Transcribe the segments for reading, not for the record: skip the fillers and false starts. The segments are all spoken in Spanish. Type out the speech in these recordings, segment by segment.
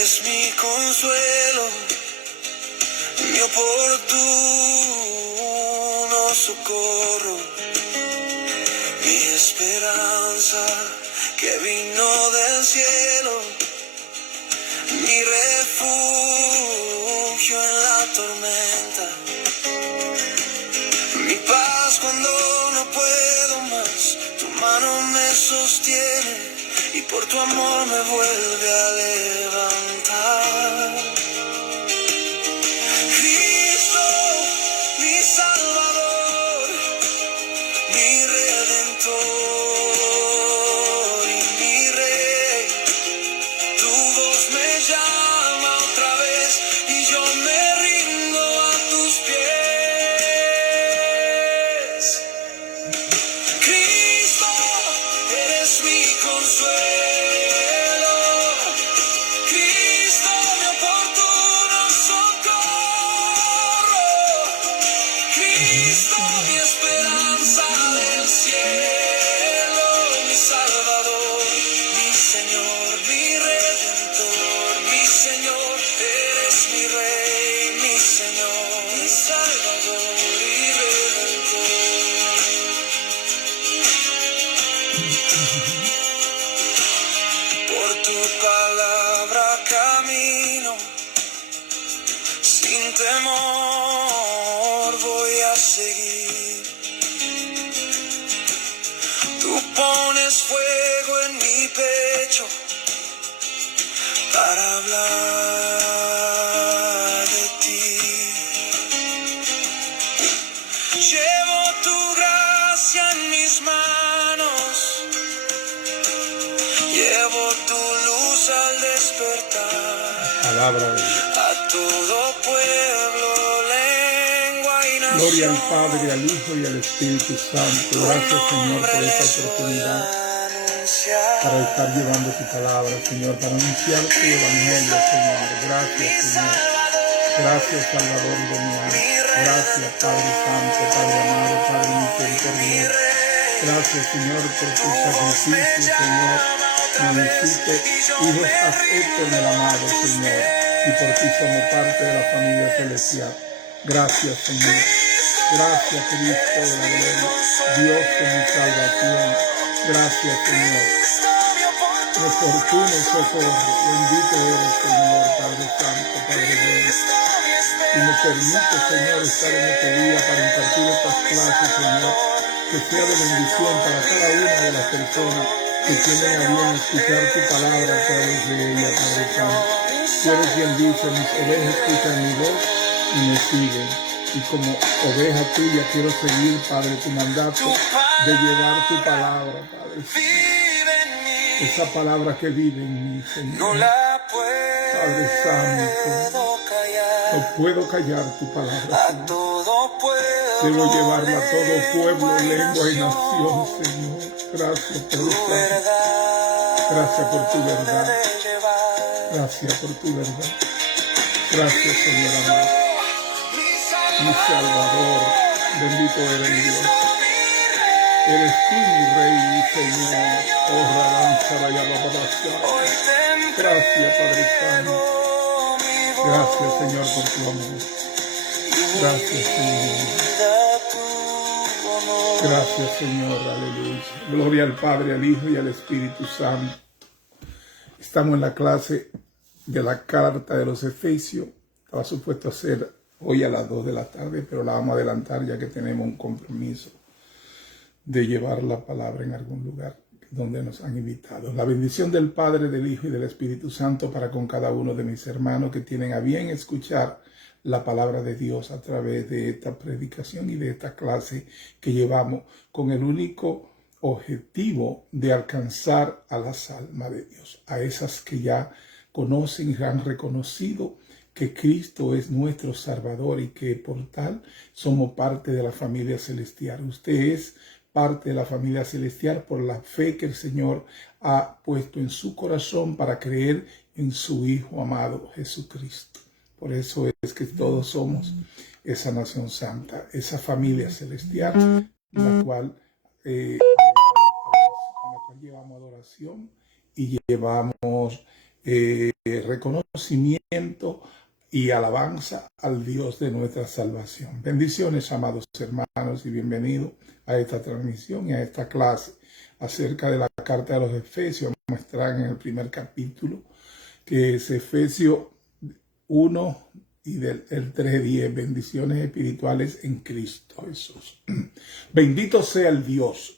eres mi consuelo, mi oportuno socorro, mi esperanza que vino del cielo, mi refugio en la tormenta, mi paz cuando no puedo más, tu mano me sostiene y por tu amor me vuelve a levantar. Cristo, mi Salvador, mi Redentor y mi Rey, tu voz me llama otra vez y yo me rindo a tus pies. Cristo, eres mi consuelo, Cristo, mi oportuno socorro, Cristo, mi esperanza del cielo, mi Salvador, mi Señor, mi Redentor, mi Señor, eres mi Rey, mi Señor, mi Salvador y Redentor. Por tu palabra camino, sin temor voy a seguir. Tú pones fuego en mi pecho para hablar de ti. Llevo tu gracia en mis manos, llevo tu luz al despertar. Palabra de Dios. A todo pueblo, lengua y nación. Gloria al Padre, al Hijo y al Espíritu Santo. Gracias, Señor, por esta oportunidad para estar llevando tu palabra, Señor, para anunciar tu evangelio, Señor. Gracias, Señor. Gracias, Salvador de mi alma. Gracias, Padre Santo, Padre amado, Padre misericordioso. Gracias, Señor, por tu sacrificio, Señor. Me hiciste hijos afectos en el amado, Señor, y por ti somos parte de la familia celestial. Gracias, Señor. Gracias, Cristo de la gloria, Dios de mi salvación. Gracias, Señor. Oportuno socorro, bendito eres, Señor, Padre Santo, Padre bueno. Y me permite, Señor, estar en este día para impartir estas clases, Señor, que sea de bendición para cada una de las personas que tienen a bien escuchar tu palabra a través de ella, Padre Santo. Tú eres quien dice, mis ovejas escuchan mi voz y me siguen. Y como oveja tuya quiero seguir, Padre, tu mandato de llevar tu palabra, Padre. Esa palabra que vive en mí, Señor. Padre Santo, no puedo callar tu palabra, Señor. Debo llevarla a todo pueblo, lengua y nación, Señor. Gracias por eso. Gracias por tu verdad. Gracias por tu verdad. Gracias, Señor amado. Mi Salvador, bendito eres Dios. Eres tú mi Rey, mi Señor. Oh, Rabanza, vaya bababasa. Gracias, Padre Santo. Gracias, Señor, por tu amor. Gracias, Señor. Gracias, Señor. Aleluya. Gloria al Padre, al Hijo y al Espíritu Santo. Estamos en la clase de la carta de los Efesios. Estaba supuesto a ser hoy a las 2 de la tarde, pero la vamos a adelantar ya que tenemos un compromiso de llevar la palabra en algún lugar donde nos han invitado. La bendición del Padre, del Hijo y del Espíritu Santo para con cada uno de mis hermanos que tienen a bien escuchar la palabra de Dios a través de esta predicación y de esta clase que llevamos con el único objetivo de alcanzar a las almas de Dios, a esas que ya conocen y han reconocido que Cristo es nuestro Salvador y que por tal somos parte de la familia celestial. Usted es parte de la familia celestial por la fe que el Señor ha puesto en su corazón para creer en su Hijo amado Jesucristo. Por eso es que todos somos esa nación santa, esa familia celestial, la cual llevamos adoración y llevamos reconocimiento y alabanza al Dios de nuestra salvación. Bendiciones, amados hermanos, y bienvenidos a esta transmisión y a esta clase acerca de la carta de los Efesios. Vamos a estar en el primer capítulo, que es Efesios 1 y del 3:10, bendiciones espirituales en Cristo Jesús. Bendito sea el Dios.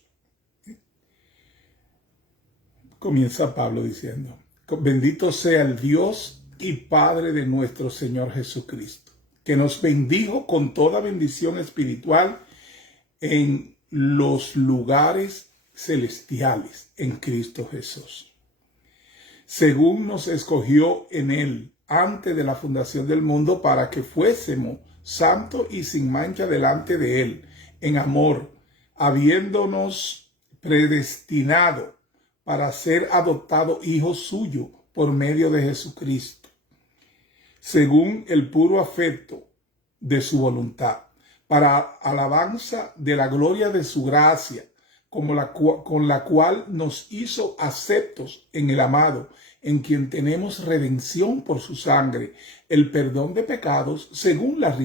Comienza Pablo diciendo, bendito sea el Dios y Padre de nuestro Señor Jesucristo, que nos bendijo con toda bendición espiritual en los lugares celestiales en Cristo Jesús, según nos escogió en Él antes de la fundación del mundo para que fuésemos santos y sin mancha delante de Él, en amor, habiéndonos predestinado para ser adoptados hijos suyos por medio de Jesucristo, según el puro afecto de su voluntad, para alabanza de la gloria de su gracia, con la cual nos hizo aceptos en el amado, en quien tenemos redención por su sangre, el perdón de pecados, según las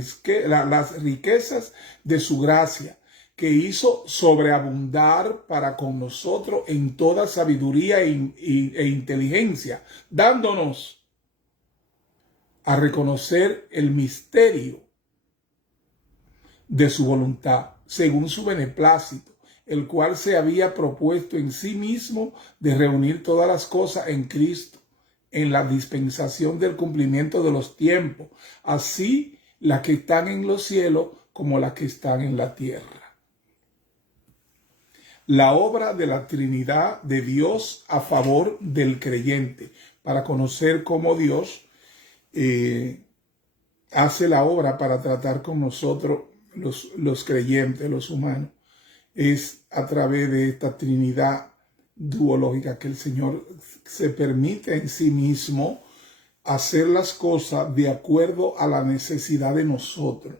riquezas de su gracia, que hizo sobreabundar para con nosotros en toda sabiduría e inteligencia, dándonos a reconocer el misterio de su voluntad, según su beneplácito, el cual se había propuesto en sí mismo de reunir todas las cosas en Cristo, en la dispensación del cumplimiento de los tiempos, así las que están en los cielos como las que están en la tierra. La obra de la Trinidad de Dios a favor del creyente, para conocer cómo Dios hace la obra para tratar con nosotros los creyentes, los humanos, es a través de esta Trinidad duológica que el Señor se permite en sí mismo hacer las cosas de acuerdo a la necesidad de nosotros.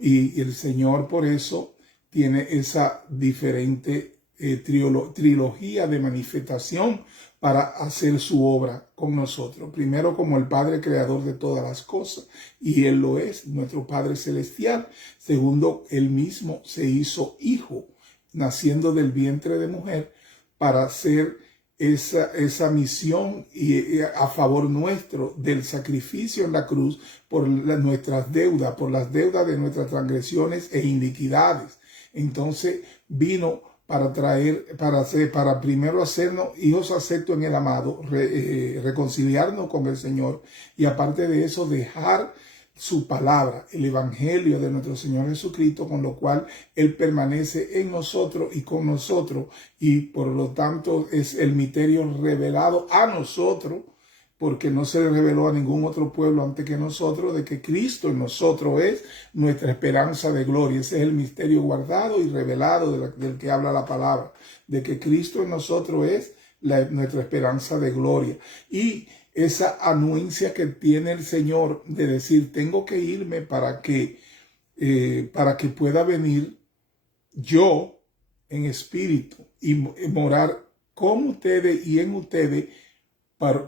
Y el Señor por eso tiene esa diferente trilogía de manifestación para hacer su obra con nosotros. Primero, como el Padre creador de todas las cosas, y Él lo es, nuestro Padre celestial. Segundo, Él mismo se hizo hijo, naciendo del vientre de mujer, para hacer esa misión y a favor nuestro del sacrificio en la cruz por nuestras deudas, por las deudas de nuestras transgresiones e iniquidades. Entonces vino para primero hacernos hijos aceptos en el amado, reconciliarnos con el Señor, y aparte de eso dejar su palabra, el evangelio de nuestro Señor Jesucristo, con lo cual Él permanece en nosotros y con nosotros, y por lo tanto es el misterio revelado a nosotros, porque no se le reveló a ningún otro pueblo antes que nosotros, de que Cristo en nosotros es nuestra esperanza de gloria. Ese es el misterio guardado y revelado del que habla la palabra, de que Cristo en nosotros es nuestra esperanza de gloria. Y esa anuencia que tiene el Señor de decir, tengo que irme para que pueda venir yo en espíritu y morar con ustedes y en ustedes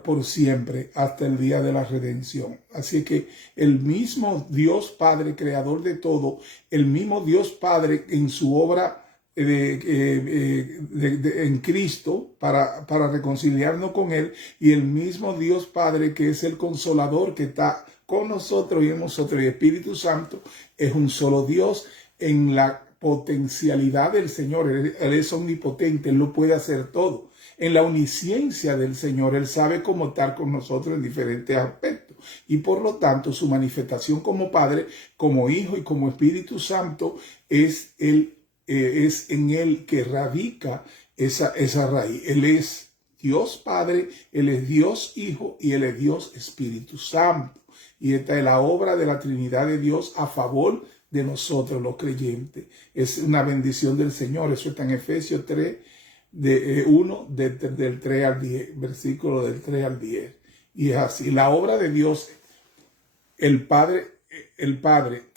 por siempre hasta el día de la redención. Así que el mismo Dios Padre, creador de todo, el mismo Dios Padre en su obra en Cristo para reconciliarnos con Él, y el mismo Dios Padre que es el Consolador que está con nosotros y en nosotros, y el Espíritu Santo es un solo Dios en la potencialidad del Señor. Él es omnipotente, Él lo puede hacer todo. En la omnisciencia del Señor, Él sabe cómo estar con nosotros en diferentes aspectos. Y por lo tanto, su manifestación como Padre, como Hijo y como Espíritu Santo es en Él que radica esa raíz. Él es Dios Padre, Él es Dios Hijo y Él es Dios Espíritu Santo. Y esta es la obra de la Trinidad de Dios a favor de nosotros los creyentes. Es una bendición del Señor. Eso está en Efesios 3, del 3 al 10, versículo del 3 al 10. Y es así, la obra de Dios, el Padre,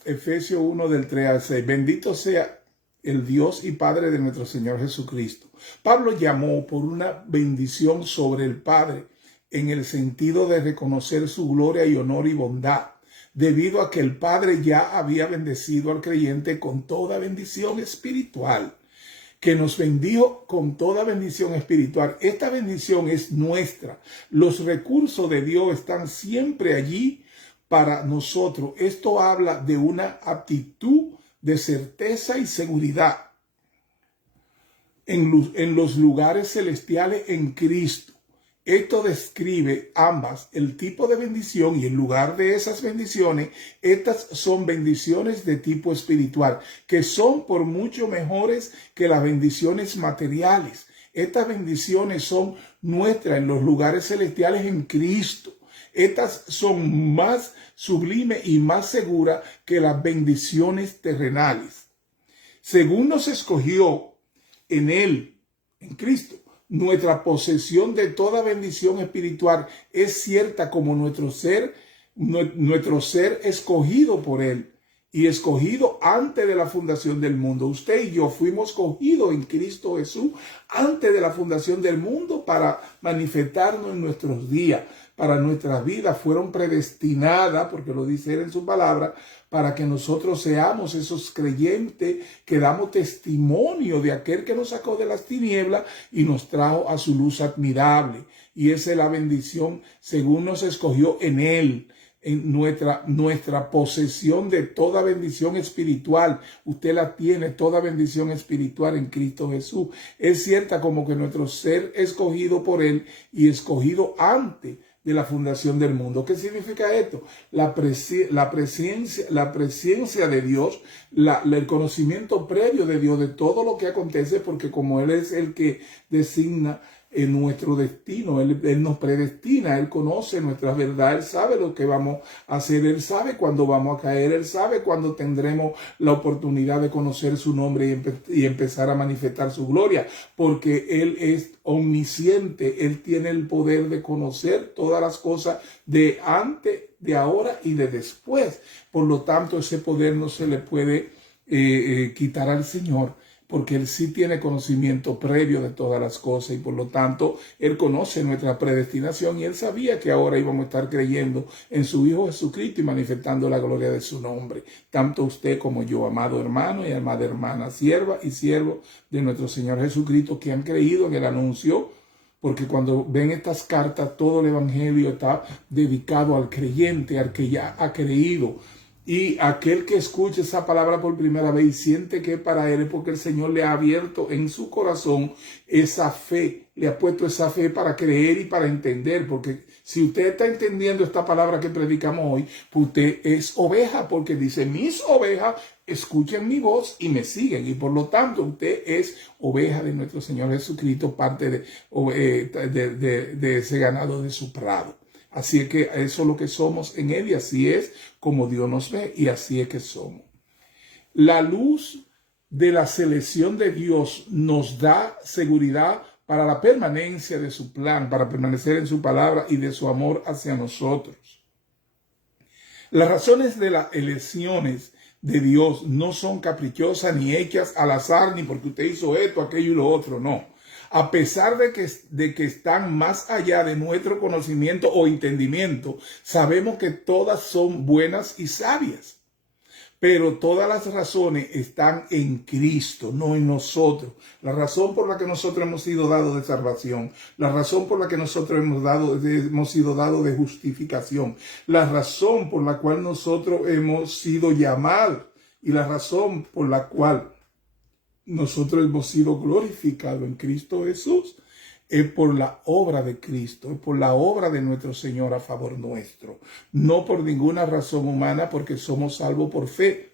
Efesios 1 del 3 al 6. Bendito sea el Dios y Padre de nuestro Señor Jesucristo. Pablo llamó por una bendición sobre el Padre en el sentido de reconocer su gloria y honor y bondad, debido a que el Padre ya había bendecido al creyente con toda bendición espiritual, que nos bendijo con toda bendición espiritual. Esta bendición es nuestra. Los recursos de Dios están siempre allí para nosotros. Esto habla de una actitud de certeza y seguridad en los lugares celestiales en Cristo. Esto describe ambas, el tipo de bendición y el lugar de esas bendiciones. Estas son bendiciones de tipo espiritual, que son por mucho mejores que las bendiciones materiales. Estas bendiciones son nuestras en los lugares celestiales en Cristo. Estas son más sublimes y más seguras que las bendiciones terrenales. Según nos escogió en Él, en Cristo, nuestra posesión de toda bendición espiritual es cierta como nuestro ser escogido por Él y escogido antes de la fundación del mundo. Usted y yo fuimos escogidos en Cristo Jesús antes de la fundación del mundo para manifestarnos en nuestros días, para nuestras vidas. Fueron predestinadas, porque lo dice Él en su palabra, para que nosotros seamos esos creyentes que damos testimonio de aquel que nos sacó de las tinieblas y nos trajo a su luz admirable. Y esa es la bendición según nos escogió en Él, en nuestra posesión de toda bendición espiritual. Usted la tiene, toda bendición espiritual en Cristo Jesús. Es cierta como que nuestro ser escogido por Él y escogido antes de la fundación del mundo. ¿Qué significa esto? La presencia de Dios, el conocimiento previo de Dios de todo lo que acontece, porque como Él es el que designa en nuestro destino, Él nos predestina, Él conoce nuestras verdades, Él sabe lo que vamos a hacer, Él sabe cuándo vamos a caer, Él sabe cuándo tendremos la oportunidad de conocer su nombre y empezar a manifestar su gloria, porque Él es omnisciente, Él tiene el poder de conocer todas las cosas de antes, de ahora y de después. Por lo tanto, ese poder no se le puede quitar al Señor, porque Él sí tiene conocimiento previo de todas las cosas y por lo tanto Él conoce nuestra predestinación y Él sabía que ahora íbamos a estar creyendo en su Hijo Jesucristo y manifestando la gloria de su nombre. Tanto usted como yo, amado hermano y amada hermana, sierva y siervo de nuestro Señor Jesucristo, que han creído en el anuncio, porque cuando ven estas cartas, todo el evangelio está dedicado al creyente, al que ya ha creído. Y aquel que escuche esa palabra por primera vez y siente que para él es porque el Señor le ha abierto en su corazón esa fe, le ha puesto esa fe para creer y para entender, porque si usted está entendiendo esta palabra que predicamos hoy, pues usted es oveja, porque dice, mis ovejas escuchen mi voz y me siguen, y por lo tanto usted es oveja de nuestro Señor Jesucristo, parte de ese ganado de su prado. Así es que eso es lo que somos en Él y así es como Dios nos ve y así es que somos. La luz de la selección de Dios nos da seguridad para la permanencia de su plan, para permanecer en su palabra y de su amor hacia nosotros. Las razones de las elecciones de Dios no son caprichosas ni hechas al azar, ni porque usted hizo esto, aquello y lo otro, no. A pesar de que están más allá de nuestro conocimiento o entendimiento, sabemos que todas son buenas y sabias. Pero todas las razones están en Cristo, no en nosotros. La razón por la que nosotros hemos sido dados de salvación, la razón por la que nosotros hemos sido dados de justificación, la razón por la cual nosotros hemos sido llamados y la razón por la cual nosotros hemos sido glorificados en Cristo Jesús, es por la obra de Cristo, es por la obra de nuestro Señor a favor nuestro, no por ninguna razón humana, porque somos salvos por fe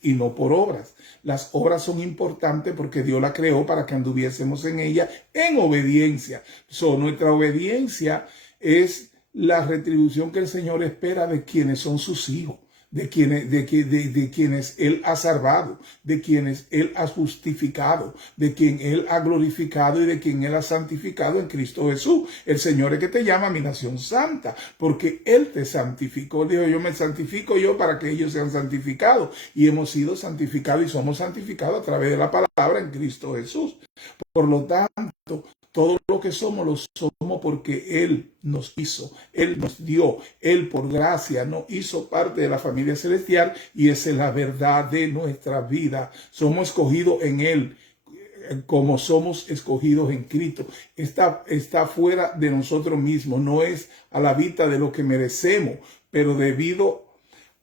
y no por obras. Las obras son importantes porque Dios las creó para que anduviésemos en ella en obediencia. Nuestra obediencia es la retribución que el Señor espera de quienes son sus hijos, de quienes Él ha salvado, de quienes Él ha justificado, de quien Él ha glorificado y de quien Él ha santificado en Cristo Jesús. El Señor es que te llama a mi nación santa, porque Él te santificó. Dijo, yo me santifico yo para que ellos sean santificados. Y hemos sido santificados y somos santificados a través de la palabra en Cristo Jesús. Por lo tanto, Todo lo que somos lo somos porque Él nos hizo, Él nos dio, Él por gracia nos hizo parte de la familia celestial y esa es la verdad de nuestra vida. Somos escogidos en Él como somos escogidos en Cristo. Está fuera de nosotros mismos, no es a la vista de lo que merecemos, pero debido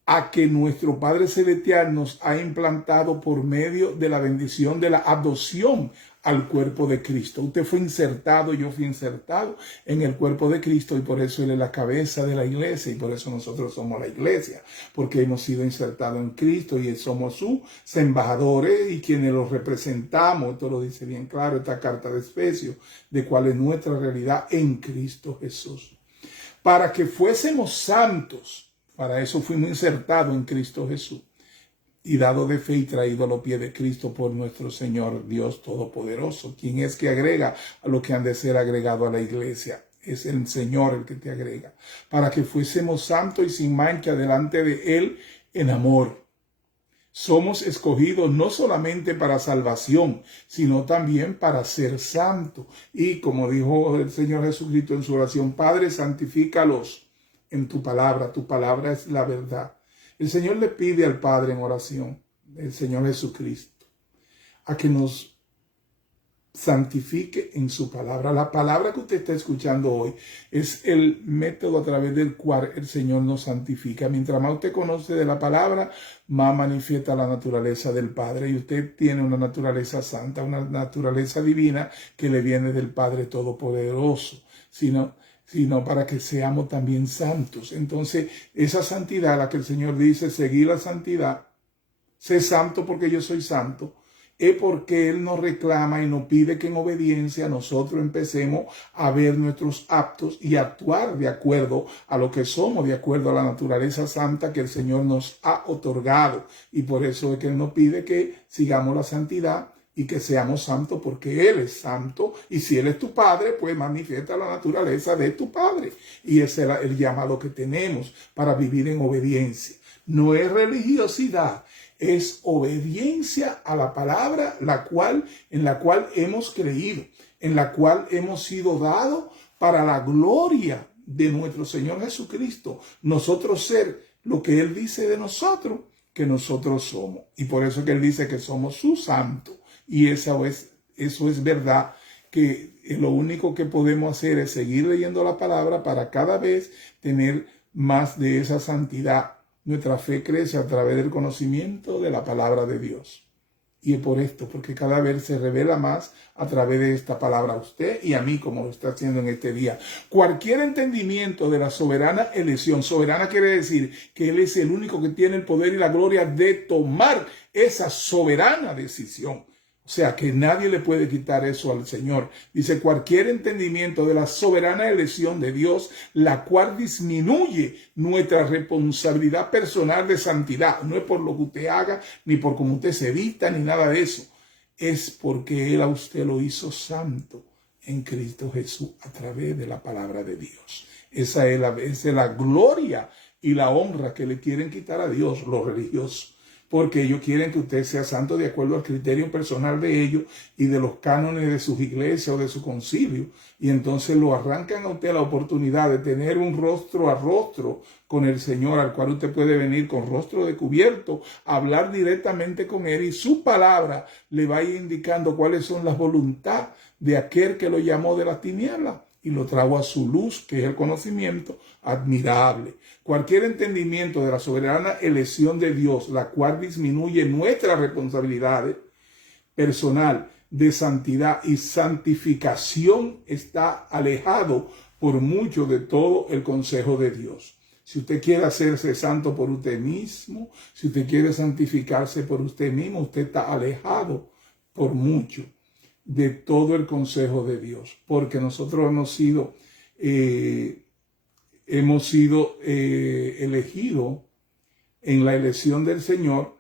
a que nuestro Padre Celestial nos ha implantado por medio de la bendición de la adopción al cuerpo de Cristo. Usted fue insertado, yo fui insertado en el cuerpo de Cristo y por eso Él es la cabeza de la iglesia y por eso nosotros somos la iglesia, porque hemos sido insertados en Cristo y somos sus embajadores y quienes los representamos. Esto lo dice bien claro esta carta de Efesios, de cuál es nuestra realidad en Cristo Jesús. Para que fuésemos santos, para eso fuimos insertados en Cristo Jesús y dado de fe y traído a los pies de Cristo por nuestro Señor Dios Todopoderoso, quien es que agrega a lo que han de ser agregado a la iglesia. Es el Señor el que te agrega, para que fuésemos santos y sin mancha delante de Él en amor. Somos escogidos no solamente para salvación, sino también para ser santos. Y como dijo el Señor Jesucristo en su oración, Padre, santifícalos en tu palabra es la verdad. El Señor le pide al Padre en oración, el Señor Jesucristo, a que nos santifique en su palabra. La palabra que usted está escuchando hoy es el método a través del cual el Señor nos santifica. Mientras más usted conoce de la palabra, más manifiesta la naturaleza del Padre. Y usted tiene una naturaleza santa, una naturaleza divina que le viene del Padre Todopoderoso, sino para que seamos también santos. Entonces, esa santidad, la que el Señor dice, seguir la santidad, sé santo porque yo soy santo, es porque Él nos reclama y nos pide que en obediencia nosotros empecemos a ver nuestros actos y actuar de acuerdo a lo que somos, de acuerdo a la naturaleza santa que el Señor nos ha otorgado. Y por eso es que Él nos pide que sigamos la santidad y que seamos santos porque Él es santo. Y si Él es tu Padre, pues manifiesta la naturaleza de tu Padre. Y ese es el llamado que tenemos para vivir en obediencia. No es religiosidad, es obediencia a la palabra en la cual hemos creído, en la cual hemos sido dados para la gloria de nuestro Señor Jesucristo. Nosotros ser lo que Él dice de nosotros, que nosotros somos. Y por eso que Él dice que somos su santo. Y eso es verdad, que lo único que podemos hacer es seguir leyendo la palabra para cada vez tener más de esa santidad. Nuestra fe crece a través del conocimiento de la palabra de Dios. Y es por esto, porque cada vez se revela más a través de esta palabra a usted y a mí, como lo está haciendo en este día. Cualquier entendimiento de la soberana elección, soberana quiere decir que Él es el único que tiene el poder y la gloria de tomar esa soberana decisión. O sea, que nadie le puede quitar eso al Señor. Dice, cualquier entendimiento de la soberana elección de Dios, la cual disminuye nuestra responsabilidad personal de santidad. No es por lo que usted haga, ni por cómo usted se vista, ni nada de eso. Es porque Él a usted lo hizo santo en Cristo Jesús a través de la palabra de Dios. Esa es la gloria y la honra que le quieren quitar a Dios los religiosos. Porque ellos quieren que usted sea santo de acuerdo al criterio personal de ellos y de los cánones de sus iglesias o de su concilio. Y entonces lo arrancan a usted la oportunidad de tener un rostro a rostro con el Señor, al cual usted puede venir con rostro descubierto, hablar directamente con Él y su palabra le va a ir indicando cuáles son las voluntades de aquel que lo llamó de las tinieblas y lo trajo a su luz, que es el conocimiento admirable. Cualquier entendimiento de la soberana elección de Dios, la cual disminuye nuestras responsabilidades personal de santidad y santificación, está alejado por mucho de todo el consejo de Dios. Si usted quiere hacerse santo por usted mismo, si usted quiere santificarse por usted mismo, usted está alejado por mucho de todo el consejo de Dios, porque nosotros hemos sido elegidos en la elección del Señor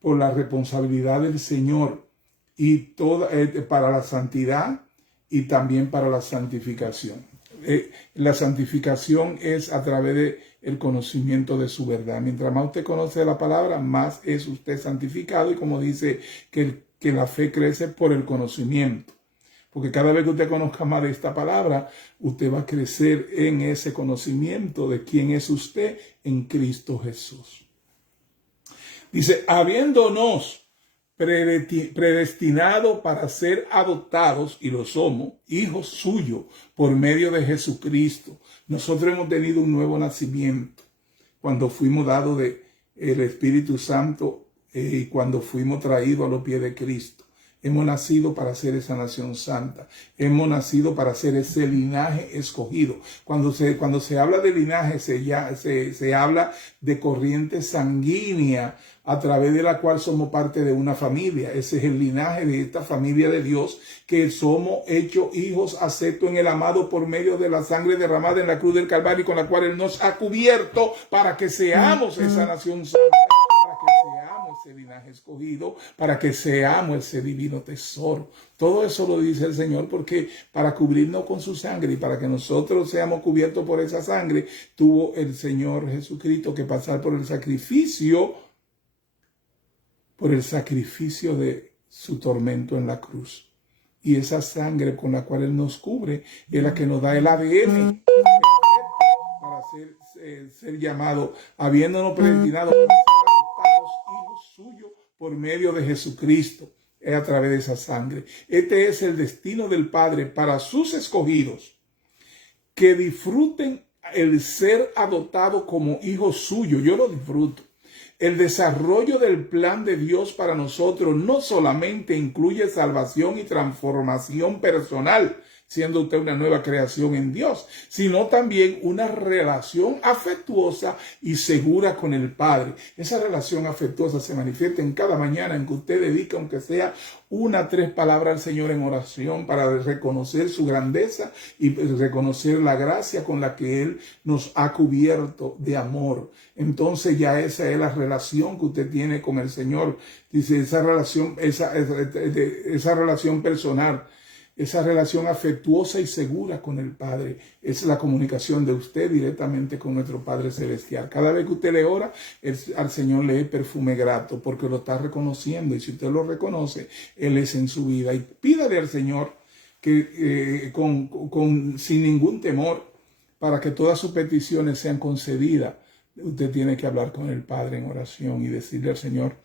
por la responsabilidad del Señor y para la santidad y también para la santificación. La santificación es a través del conocimiento de su verdad. Mientras más usted conoce la palabra, más es usted santificado, y como dice que la fe crece por el conocimiento Porque cada vez que usted conozca más de esta palabra, usted va a crecer en ese conocimiento de quién es usted en Cristo Jesús. Dice, habiéndonos predestinado para ser adoptados, y lo somos, hijos suyos, por medio de Jesucristo. Nosotros hemos tenido un nuevo nacimiento cuando fuimos dados del Espíritu Santo y cuando fuimos traídos a los pies de Cristo. Hemos nacido para ser esa nación santa. Hemos nacido para ser ese linaje escogido. Cuando se habla de linaje, se habla de corriente sanguínea a través de la cual somos parte de una familia. Ese es el linaje de esta familia de Dios, que somos hechos hijos aceptos en el amado por medio de la sangre derramada en la cruz del Calvario, con la cual Él nos ha cubierto para que seamos esa nación santa, para que seamos ese linaje escogido, para que seamos ese divino tesoro. Todo eso lo dice el Señor, porque para cubrirnos con su sangre y para que nosotros seamos cubiertos por esa sangre, tuvo el Señor Jesucristo que pasar por el sacrificio de su tormento en la cruz. Y esa sangre con la cual Él nos cubre es la que nos da el ADN para ser llamado, habiéndonos predestinado para ser adoptados hijos suyos por medio de Jesucristo. Es a través de esa sangre. Este es el destino del Padre para sus escogidos, que disfruten el ser adoptado como hijos suyos. Yo lo disfruto. El desarrollo del plan de Dios para nosotros no solamente incluye salvación y transformación personal, siendo usted una nueva creación en Dios, sino también una relación afectuosa y segura con el Padre. Esa relación afectuosa se manifiesta en cada mañana en que usted dedica, aunque sea 1 a 3 palabras al Señor en oración, para reconocer su grandeza y reconocer la gracia con la que Él nos ha cubierto de amor. Entonces ya esa es la relación que usted tiene con el Señor. Dice, esa relación personal, esa relación afectuosa y segura con el Padre, es la comunicación de usted directamente con nuestro Padre Celestial. Cada vez que usted le ora, al Señor le es perfume grato, porque lo está reconociendo, y si usted lo reconoce, Él es en su vida. Y pídale al Señor que sin ningún temor, para que todas sus peticiones sean concedidas. Usted tiene que hablar con el Padre en oración y decirle al Señor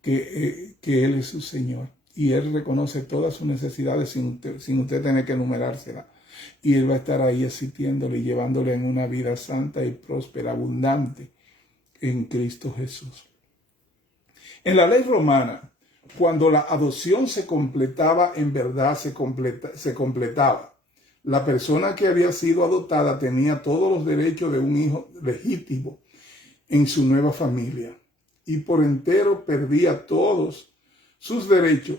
que Él es su Señor. Y Él reconoce todas sus necesidades sin usted tener que enumerárselas. Y Él va a estar ahí asistiéndole y llevándole en una vida santa y próspera, abundante en Cristo Jesús. En la ley romana, cuando la adopción se completaba, en verdad se completaba. La persona que había sido adoptada tenía todos los derechos de un hijo legítimo en su nueva familia, y por entero perdía todos sus derechos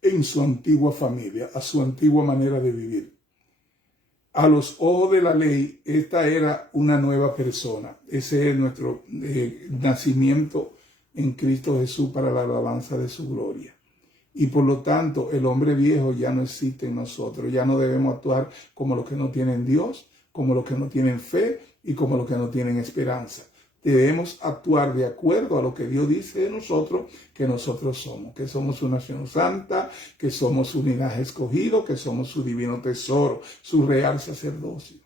en su antigua familia, a su antigua manera de vivir. A los ojos de la ley, esta era una nueva persona. Ese es nuestro nacimiento en Cristo Jesús para la alabanza de su gloria. Y por lo tanto, el hombre viejo ya no existe en nosotros. Ya no debemos actuar como los que no tienen Dios, como los que no tienen fe y como los que no tienen esperanza. Debemos actuar de acuerdo a lo que Dios dice de nosotros, que nosotros somos, que somos una nación santa, que somos su linaje escogido, que somos su divino tesoro, su real sacerdocio.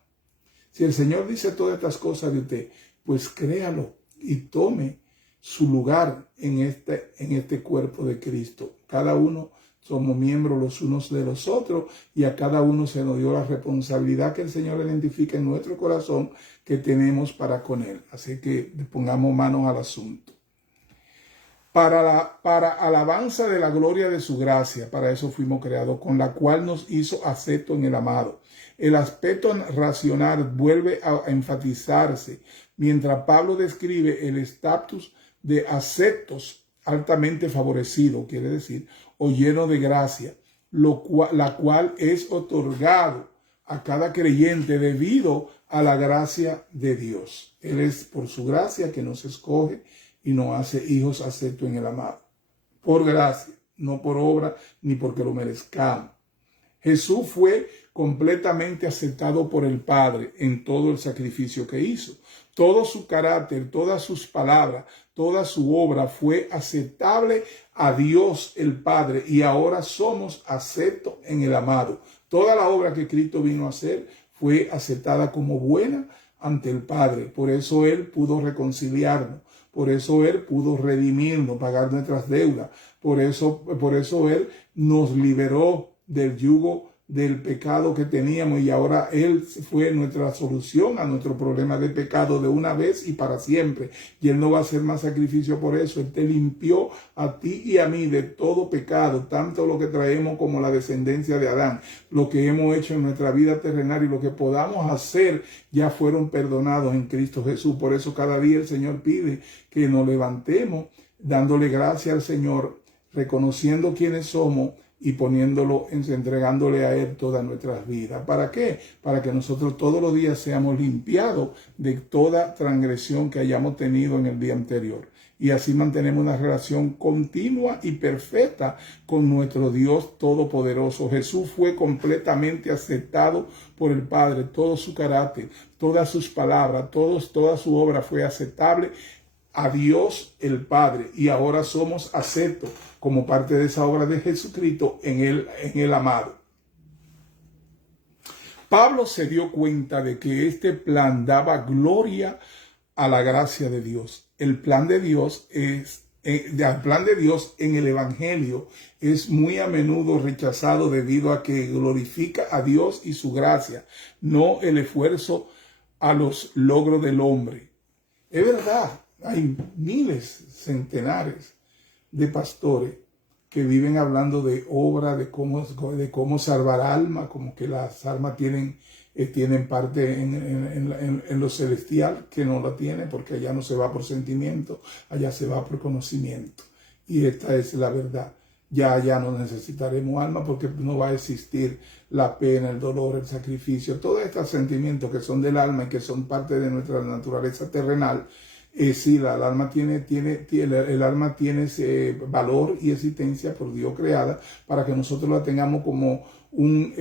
Si el Señor dice todas estas cosas de usted, pues créalo y tome su lugar en este cuerpo de Cristo. Cada uno somos miembros los unos de los otros, y a cada uno se nos dio la responsabilidad que el Señor identifica en nuestro corazón que tenemos para con Él. Así que pongamos manos al asunto. Para alabanza de la gloria de su gracia, para eso fuimos creados, con la cual nos hizo aceptos en el amado. El aspecto racional vuelve a enfatizarse mientras Pablo describe el estatus de aceptos altamente favorecido, quiere decir, o lleno de gracia, la cual es otorgado a cada creyente debido a la gracia de Dios. Él es por su gracia que nos escoge y nos hace hijos aceptos en el amado. Por gracia, no por obra ni porque lo merezcamos. Jesús fue completamente aceptado por el Padre en todo el sacrificio que hizo. Todo su carácter, todas sus palabras, toda su obra fue aceptable a Dios el Padre y ahora somos aceptos en el amado. Toda la obra que Cristo vino a hacer fue aceptada como buena ante el Padre. Por eso Él pudo reconciliarnos. Por eso Él pudo redimirnos, pagar nuestras deudas. Por eso Él nos liberó del yugo del pecado que teníamos y ahora Él fue nuestra solución a nuestro problema de pecado de una vez y para siempre. Y Él no va a hacer más sacrificio por eso. Él te limpió a ti y a mí de todo pecado, tanto lo que traemos como la descendencia de Adán. Lo que hemos hecho en nuestra vida terrenal y lo que podamos hacer ya fueron perdonados en Cristo Jesús. Por eso cada día el Señor pide que nos levantemos dándole gracias al Señor, reconociendo quiénes somos y entregándole a Él todas nuestras vidas. ¿Para qué? Para que nosotros todos los días seamos limpiados de toda transgresión que hayamos tenido en el día anterior. Y así mantenemos una relación continua y perfecta con nuestro Dios Todopoderoso. Jesús fue completamente aceptado por el Padre. Todo su carácter, todas sus palabras, toda su obra fue aceptable a Dios el Padre. Y ahora somos aceptos como parte de esa obra de Jesucristo en el amado. Pablo se dio cuenta de que este plan daba gloria a la gracia de Dios. El plan de Dios en el Evangelio es muy a menudo rechazado debido a que glorifica a Dios y su gracia, no el esfuerzo a los logros del hombre. Es verdad, hay miles, centenares de pastores que viven hablando de obra, de cómo salvar almas, como que las almas tienen parte en lo celestial, que no la tienen, porque allá no se va por sentimiento, allá se va por conocimiento. Y esta es la verdad. Ya no necesitaremos alma porque no va a existir la pena, el dolor, el sacrificio, todos estos sentimientos que son del alma y que son parte de nuestra naturaleza terrenal. Sí, el alma tiene ese valor y existencia por Dios creada para que nosotros la tengamos como un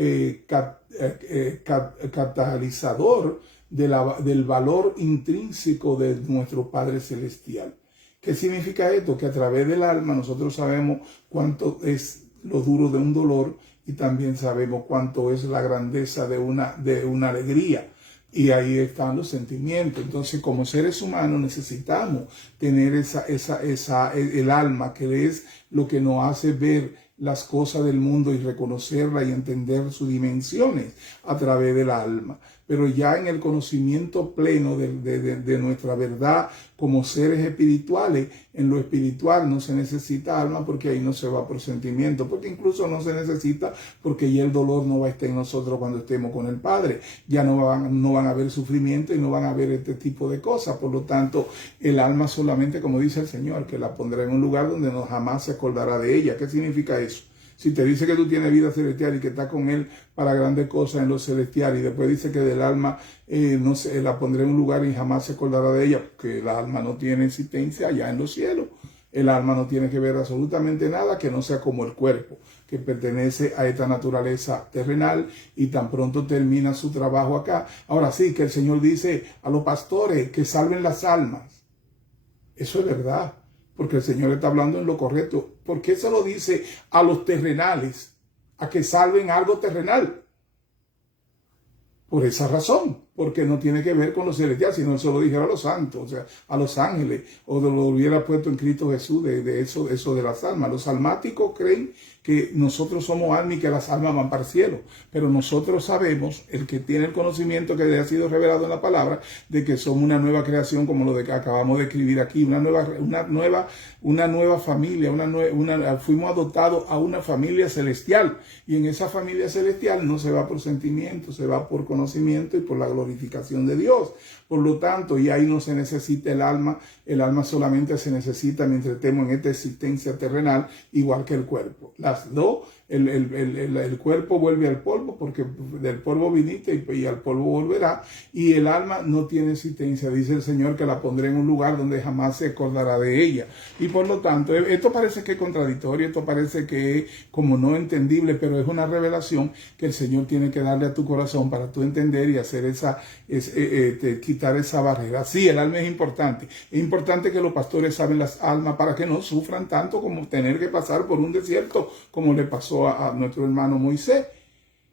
catalizador del valor intrínseco de nuestro Padre Celestial. ¿Qué significa esto? Que a través del alma nosotros sabemos cuánto es lo duro de un dolor y también sabemos cuánto es la grandeza de una alegría. Y ahí están los sentimientos. Entonces, como seres humanos necesitamos tener el alma, que es lo que nos hace ver las cosas del mundo y reconocerla y entender sus dimensiones a través del alma. Pero ya en el conocimiento pleno de nuestra verdad como seres espirituales, en lo espiritual no se necesita alma porque ahí no se va por sentimiento, porque incluso no se necesita porque ya el dolor no va a estar en nosotros cuando estemos con el Padre. Ya no van a haber sufrimiento y no van a haber este tipo de cosas. Por lo tanto, el alma solamente, como dice el Señor, que la pondrá en un lugar donde no jamás se acordará de ella. ¿Qué significa eso? Si te dice que tú tienes vida celestial y que estás con Él para grandes cosas en lo celestial y después dice que del alma no sé, la pondré en un lugar y jamás se acordará de ella, porque el alma no tiene existencia allá en los cielos. El alma no tiene que ver absolutamente nada que no sea como el cuerpo, que pertenece a esta naturaleza terrenal y tan pronto termina su trabajo acá. Ahora sí, que el Señor dice a los pastores que salven las almas. Eso es verdad. Porque el Señor está hablando en lo correcto. ¿Por qué se lo dice a los terrenales? A que salven algo terrenal. Por esa razón. Porque no tiene que ver con los celestiales, sino Él se lo dijera a los santos, o sea, a los ángeles, o lo hubiera puesto en Cristo Jesús de eso de las almas. Los almáticos creen que nosotros somos almas y que las almas van para el cielo. Pero nosotros sabemos, el que tiene el conocimiento que le ha sido revelado en la palabra, de que somos una nueva creación, como lo que acabamos de escribir aquí, una nueva familia, fuimos adoptados a una familia celestial. Y en esa familia celestial no se va por sentimiento, se va por conocimiento y por la glorificación de Dios. Por lo tanto, y ahí no se necesita el alma solamente se necesita mientras estemos en esta existencia terrenal, igual que el cuerpo. Las dos el cuerpo vuelve al polvo, porque del polvo viniste y al polvo volverá, y el alma no tiene existencia. Dice el Señor que la pondré en un lugar donde jamás se acordará de ella. Y por lo tanto, esto parece que es contradictorio, esto parece que es como no entendible, pero es una revelación que el Señor tiene que darle a tu corazón para tú entender y hacer quitar esa barrera. Sí, el alma es importante. Es importante que los pastores saben las almas para que no sufran tanto como tener que pasar por un desierto, como le pasó a nuestro hermano Moisés,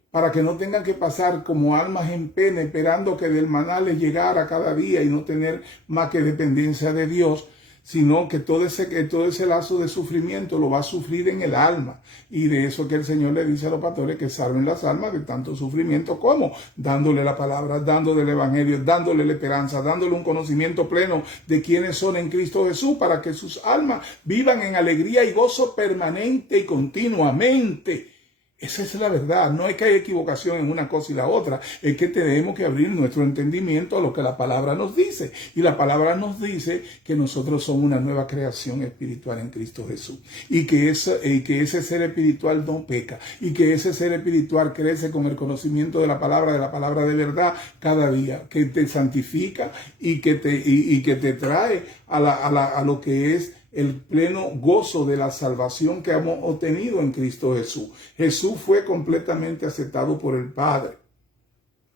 para que no tengan que pasar como almas en pena, esperando que del maná les llegara cada día y no tener más que dependencia de Dios, sino que todo ese lazo de sufrimiento lo va a sufrir en el alma. Y de eso que el Señor le dice a los pastores, que salven las almas de tanto sufrimiento. ¿Cómo? Dándole la palabra, dándole el evangelio, dándole la esperanza, dándole un conocimiento pleno de quiénes son en Cristo Jesús, para que sus almas vivan en alegría y gozo permanente y continuamente. Esa es la verdad. No es que haya equivocación en una cosa y la otra. Es que tenemos que abrir nuestro entendimiento a lo que la palabra nos dice. Y la palabra nos dice que nosotros somos una nueva creación espiritual en Cristo Jesús. Y que ese ser espiritual no peca. Y que ese ser espiritual crece con el conocimiento de la palabra de verdad cada día. Que te santifica y que te trae a lo que es el pleno gozo de la salvación que hemos obtenido en Cristo Jesús. Jesús fue completamente aceptado por el Padre,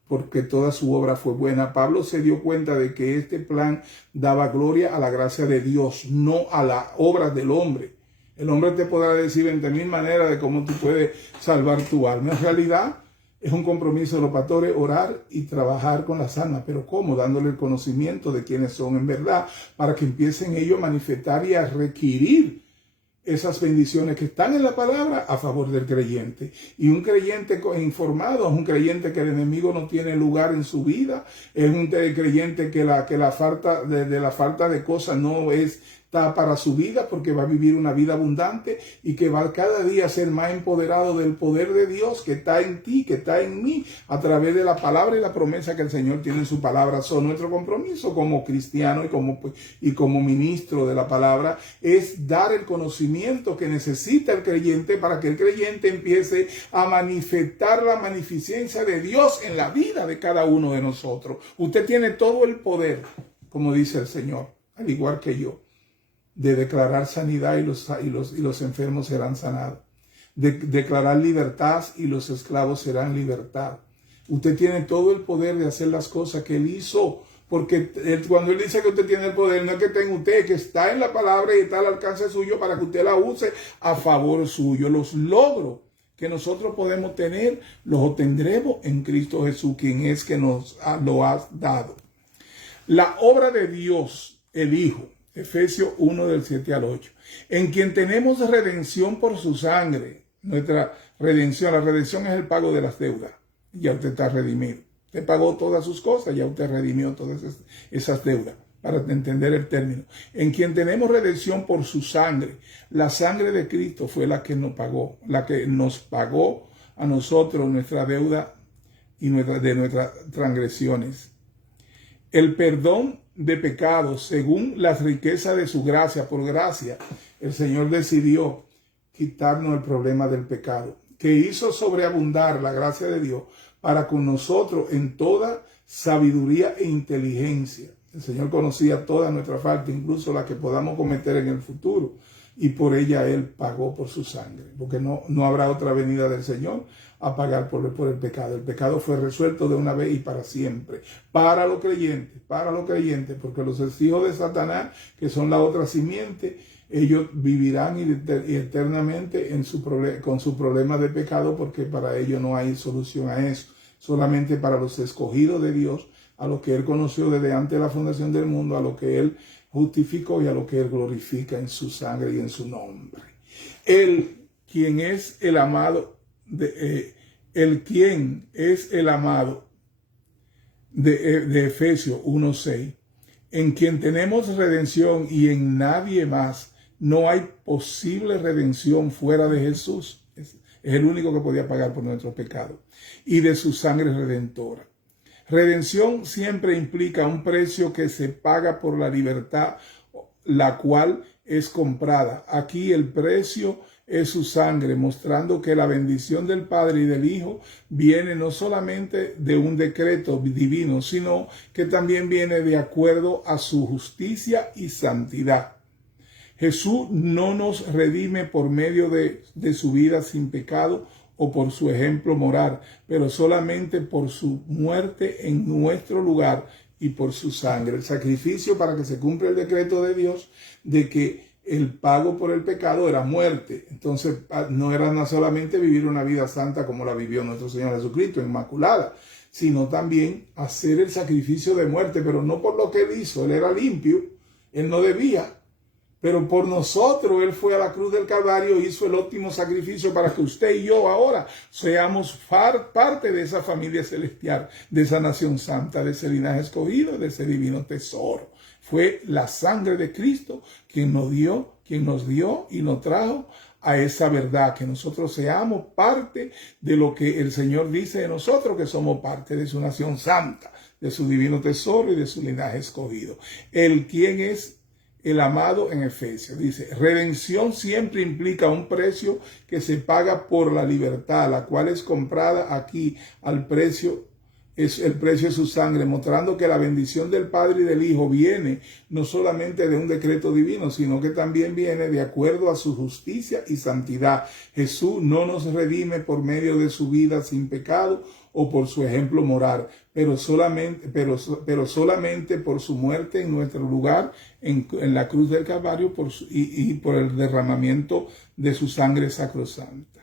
porque toda su obra fue buena. Pablo se dio cuenta de que este plan daba gloria a la gracia de Dios, no a la obra del hombre. El hombre te podrá decir 20,000 maneras de cómo tú puedes salvar tu alma. En realidad, es un compromiso de los pastores orar y trabajar con las almas. ¿Pero cómo? Dándole el conocimiento de quiénes son en verdad, para que empiecen ellos a manifestar y a requerir esas bendiciones que están en la palabra a favor del creyente. Y un creyente informado es un creyente que el enemigo no tiene lugar en su vida. Es un creyente que la falta de cosas no está para su vida, porque va a vivir una vida abundante y que va cada día a ser más empoderado del poder de Dios que está en ti, que está en mí, a través de la palabra y la promesa que el Señor tiene en su palabra. Son nuestro compromiso como cristiano y como ministro de la palabra es dar el conocimiento que necesita el creyente para que el creyente empiece a manifestar la magnificencia de Dios en la vida de cada uno de nosotros. Usted tiene todo el poder, como dice el Señor, al igual que yo, de declarar sanidad y los enfermos serán sanados, de declarar libertad y los esclavos serán libertad. Usted tiene todo el poder de hacer las cosas que Él hizo, porque cuando Él dice que usted tiene el poder, no es que tenga usted, que está en la palabra y está al alcance suyo para que usted la use a favor suyo. Los logros que nosotros podemos tener, los obtendremos en Cristo Jesús, quien es que nos lo ha dado. La obra de Dios, el Hijo, Efesios 1 del 7 al 8, en quien tenemos redención por su sangre. Nuestra redención, la redención es el pago de las deudas. Ya usted está redimido. Usted pagó todas sus cosas, ya usted redimió todas esas deudas, para entender el término. En quien tenemos redención por su sangre. La sangre de Cristo fue la que nos pagó a nosotros nuestra deuda y de nuestras transgresiones. El perdón de pecados según las riquezas de su gracia. Por gracia, el Señor decidió quitarnos el problema del pecado, que hizo sobreabundar la gracia de Dios para con nosotros en toda sabiduría e inteligencia. El Señor conocía toda nuestra falta, incluso la que podamos cometer en el futuro, y por ella Él pagó por su sangre, porque no habrá otra venida del Señor a pagar por el pecado. El pecado fue resuelto de una vez y para siempre, para los creyentes, porque los hijos de Satanás, que son la otra simiente, ellos vivirán eternamente con su problema de pecado, porque para ellos no hay solución a eso. Solamente para los escogidos de Dios, a los que Él conoció desde antes de la fundación del mundo, a los que Él justificó y a los que Él glorifica en su sangre y en su nombre. Él, quien es el amado, de Efesios 1:6, en quien tenemos redención y en nadie más. No hay posible redención fuera de Jesús. Es el único que podía pagar por nuestros pecados. Y de su sangre redentora. Redención siempre implica un precio que se paga por la libertad, la cual es comprada. Aquí el precio es su sangre, mostrando que la bendición del Padre y del Hijo viene no solamente de un decreto divino, sino que también viene de acuerdo a su justicia y santidad. Jesús no nos redime por medio de su vida sin pecado o por su ejemplo moral, pero solamente por su muerte en nuestro lugar y por su sangre. El sacrificio para que se cumpla el decreto de Dios de que el pago por el pecado era muerte. Entonces no era solamente vivir una vida santa como la vivió nuestro Señor Jesucristo, inmaculada, sino también hacer el sacrificio de muerte, pero no por lo que él hizo. Él era limpio, él no debía. Pero por nosotros Él fue a la cruz del Calvario e hizo el óptimo sacrificio para que usted y yo ahora seamos parte de esa familia celestial, de esa nación santa, de ese linaje escogido, de ese divino tesoro. Fue la sangre de Cristo quien nos dio y nos trajo a esa verdad, que nosotros seamos parte de lo que el Señor dice de nosotros, que somos parte de su nación santa, de su divino tesoro y de su linaje escogido. El quien es el amado en Efesios. Dice, redención siempre implica un precio que se paga por la libertad, la cual es comprada aquí al precio, es el precio de su sangre, mostrando que la bendición del Padre y del Hijo viene no solamente de un decreto divino, sino que también viene de acuerdo a su justicia y santidad. Jesús no nos redime por medio de su vida sin pecado o por su ejemplo moral, pero solamente por su muerte en nuestro lugar en la cruz del Calvario y por el derramamiento de su sangre sacrosanta.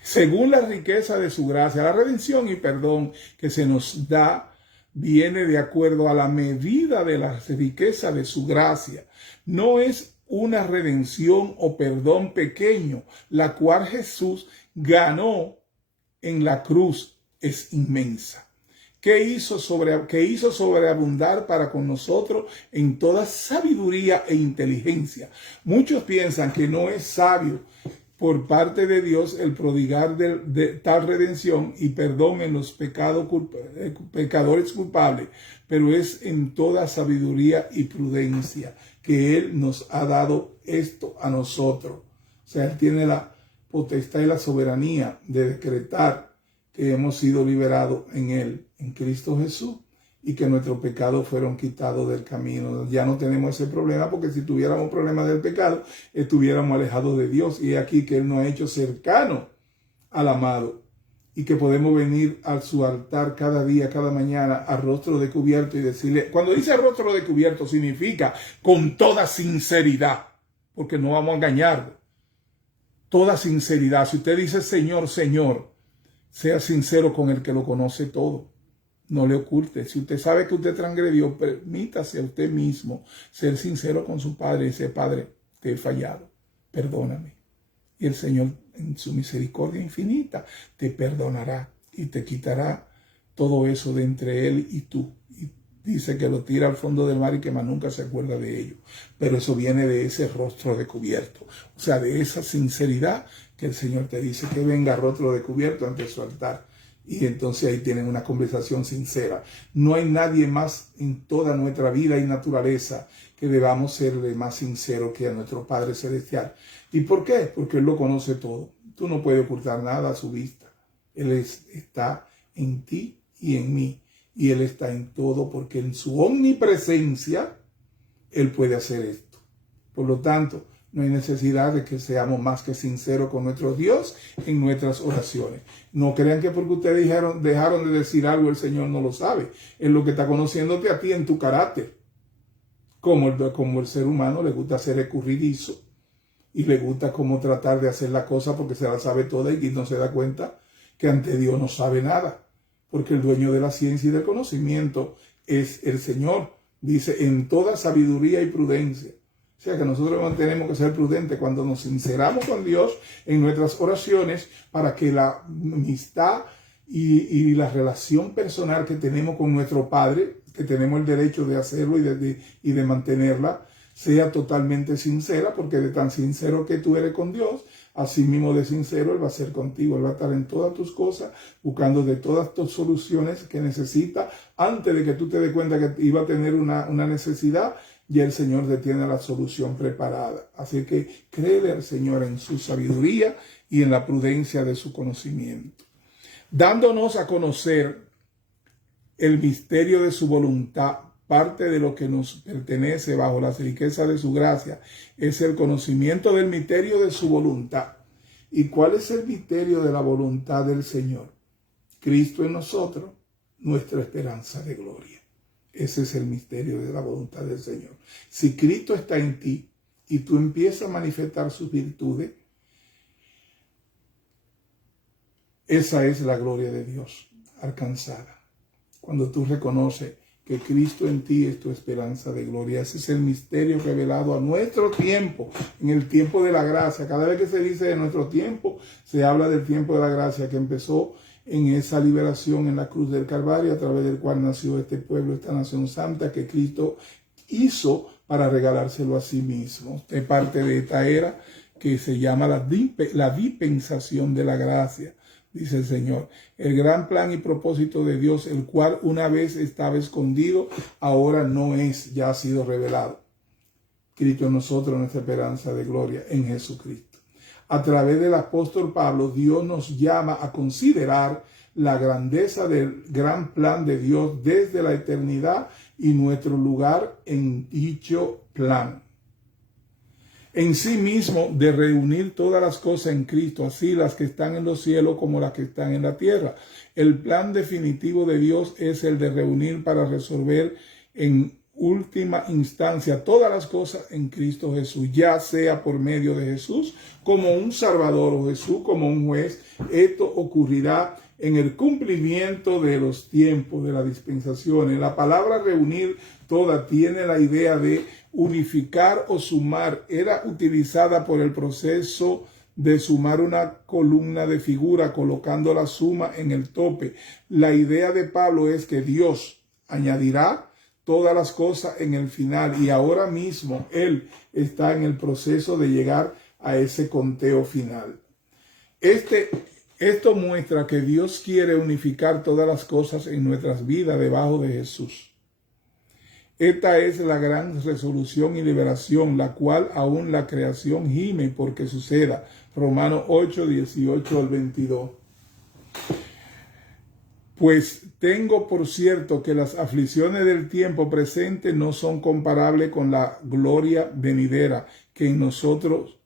Según la riqueza de su gracia, la redención y perdón que se nos da viene de acuerdo a la medida de la riqueza de su gracia. No es una redención o perdón pequeño, la cual Jesús ganó en la cruz, es inmensa. Que hizo sobreabundar para con nosotros en toda sabiduría e inteligencia. Muchos piensan que no es sabio por parte de Dios el prodigar de tal redención y perdón en los pecadores culpables, pero es en toda sabiduría y prudencia que Él nos ha dado esto a nosotros. O sea, Él tiene la potestad y la soberanía de decretar que hemos sido liberados en Él, en Cristo Jesús, y que nuestros pecados fueron quitados del camino. Ya no tenemos ese problema, porque si tuviéramos problemas del pecado, estuviéramos alejados de Dios. Y es aquí que Él nos ha hecho cercano al amado, y que podemos venir a su altar cada día, cada mañana, a rostro descubierto y decirle, cuando dice rostro descubierto, significa con toda sinceridad, porque no vamos a engañar. Toda sinceridad. Si usted dice Señor, Señor, sea sincero con el que lo conoce todo. No le oculte. Si usted sabe que usted transgredió, permítase a usted mismo ser sincero con su Padre y decir, Padre, te he fallado, perdóname. Y el Señor, en su misericordia infinita, te perdonará y te quitará todo eso de entre Él y tú. Y dice que lo tira al fondo del mar y que más nunca se acuerda de ello. Pero eso viene de ese rostro descubierto. O sea, de esa sinceridad que el Señor te dice que venga rostro descubierto ante su altar. Y entonces ahí tienen una conversación sincera. No hay nadie más en toda nuestra vida y naturaleza que debamos serle más sincero que a nuestro Padre Celestial. ¿Y por qué? Porque Él lo conoce todo. Tú no puedes ocultar nada a su vista. Él está en ti y en mí. Y Él está en todo, porque en su omnipresencia Él puede hacer esto. Por lo tanto, no hay necesidad de que seamos más que sinceros con nuestro Dios en nuestras oraciones. No crean que porque ustedes dejaron de decir algo, el Señor no lo sabe. Es lo que está conociéndote a ti en tu carácter. Como el ser humano le gusta ser escurridizo y le gusta como tratar de hacer la cosa porque se la sabe toda y no se da cuenta que ante Dios no sabe nada. Porque el dueño de la ciencia y del conocimiento es el Señor. Dice, en toda sabiduría y prudencia. O sea que nosotros tenemos que ser prudentes cuando nos sinceramos con Dios en nuestras oraciones, para que la amistad y la relación personal que tenemos con nuestro Padre, que tenemos el derecho de hacerlo y de mantenerla, sea totalmente sincera, porque de tan sincero que tú eres con Dios, así mismo de sincero Él va a ser contigo. Él va a estar en todas tus cosas, buscando de todas tus soluciones que necesita. Antes de que tú te des cuenta que iba a tener una necesidad, y el Señor te tiene la solución preparada. Así que créele al Señor en su sabiduría y en la prudencia de su conocimiento. Dándonos a conocer el misterio de su voluntad, parte de lo que nos pertenece bajo las riquezas de su gracia, es el conocimiento del misterio de su voluntad. ¿Y cuál es el misterio de la voluntad del Señor? Cristo en nosotros, nuestra esperanza de gloria. Ese es el misterio de la voluntad del Señor. Si Cristo está en ti y tú empiezas a manifestar sus virtudes, esa es la gloria de Dios alcanzada. Cuando tú reconoces que Cristo en ti es tu esperanza de gloria. Ese es el misterio revelado a nuestro tiempo, en el tiempo de la gracia. Cada vez que se dice de nuestro tiempo, se habla del tiempo de la gracia que empezó en esa liberación en la cruz del Calvario, a través del cual nació este pueblo, esta nación santa que Cristo hizo para regalárselo a sí mismo. Es parte de esta era que se llama la dispensación de la gracia. Dice el Señor, el gran plan y propósito de Dios, el cual una vez estaba escondido, ahora no es, ya ha sido revelado. Cristo en nosotros, nuestra esperanza de gloria en Jesucristo. A través del apóstol Pablo, Dios nos llama a considerar la grandeza del gran plan de Dios desde la eternidad y nuestro lugar en dicho plan. En sí mismo, de reunir todas las cosas en Cristo, así las que están en los cielos como las que están en la tierra. El plan definitivo de Dios es el de reunir para resolver en última instancia todas las cosas en Cristo Jesús, ya sea por medio de Jesús como un Salvador o Jesús como un juez. Esto ocurrirá en el cumplimiento de los tiempos, de las dispensaciones. La palabra reunir toda tiene la idea de unificar o sumar. Era utilizada por el proceso de sumar una columna de figura colocando la suma en el tope. La idea de Pablo es que Dios añadirá todas las cosas en el final y ahora mismo Él está en el proceso de llegar a ese conteo final. Esto muestra que Dios quiere unificar todas las cosas en nuestras vidas debajo de Jesús. Esta es la gran resolución y liberación, la cual aún la creación gime porque suceda. Romanos 8, 18 al 22. Pues tengo por cierto que las aflicciones del tiempo presente no son comparables con la gloria venidera que en nosotros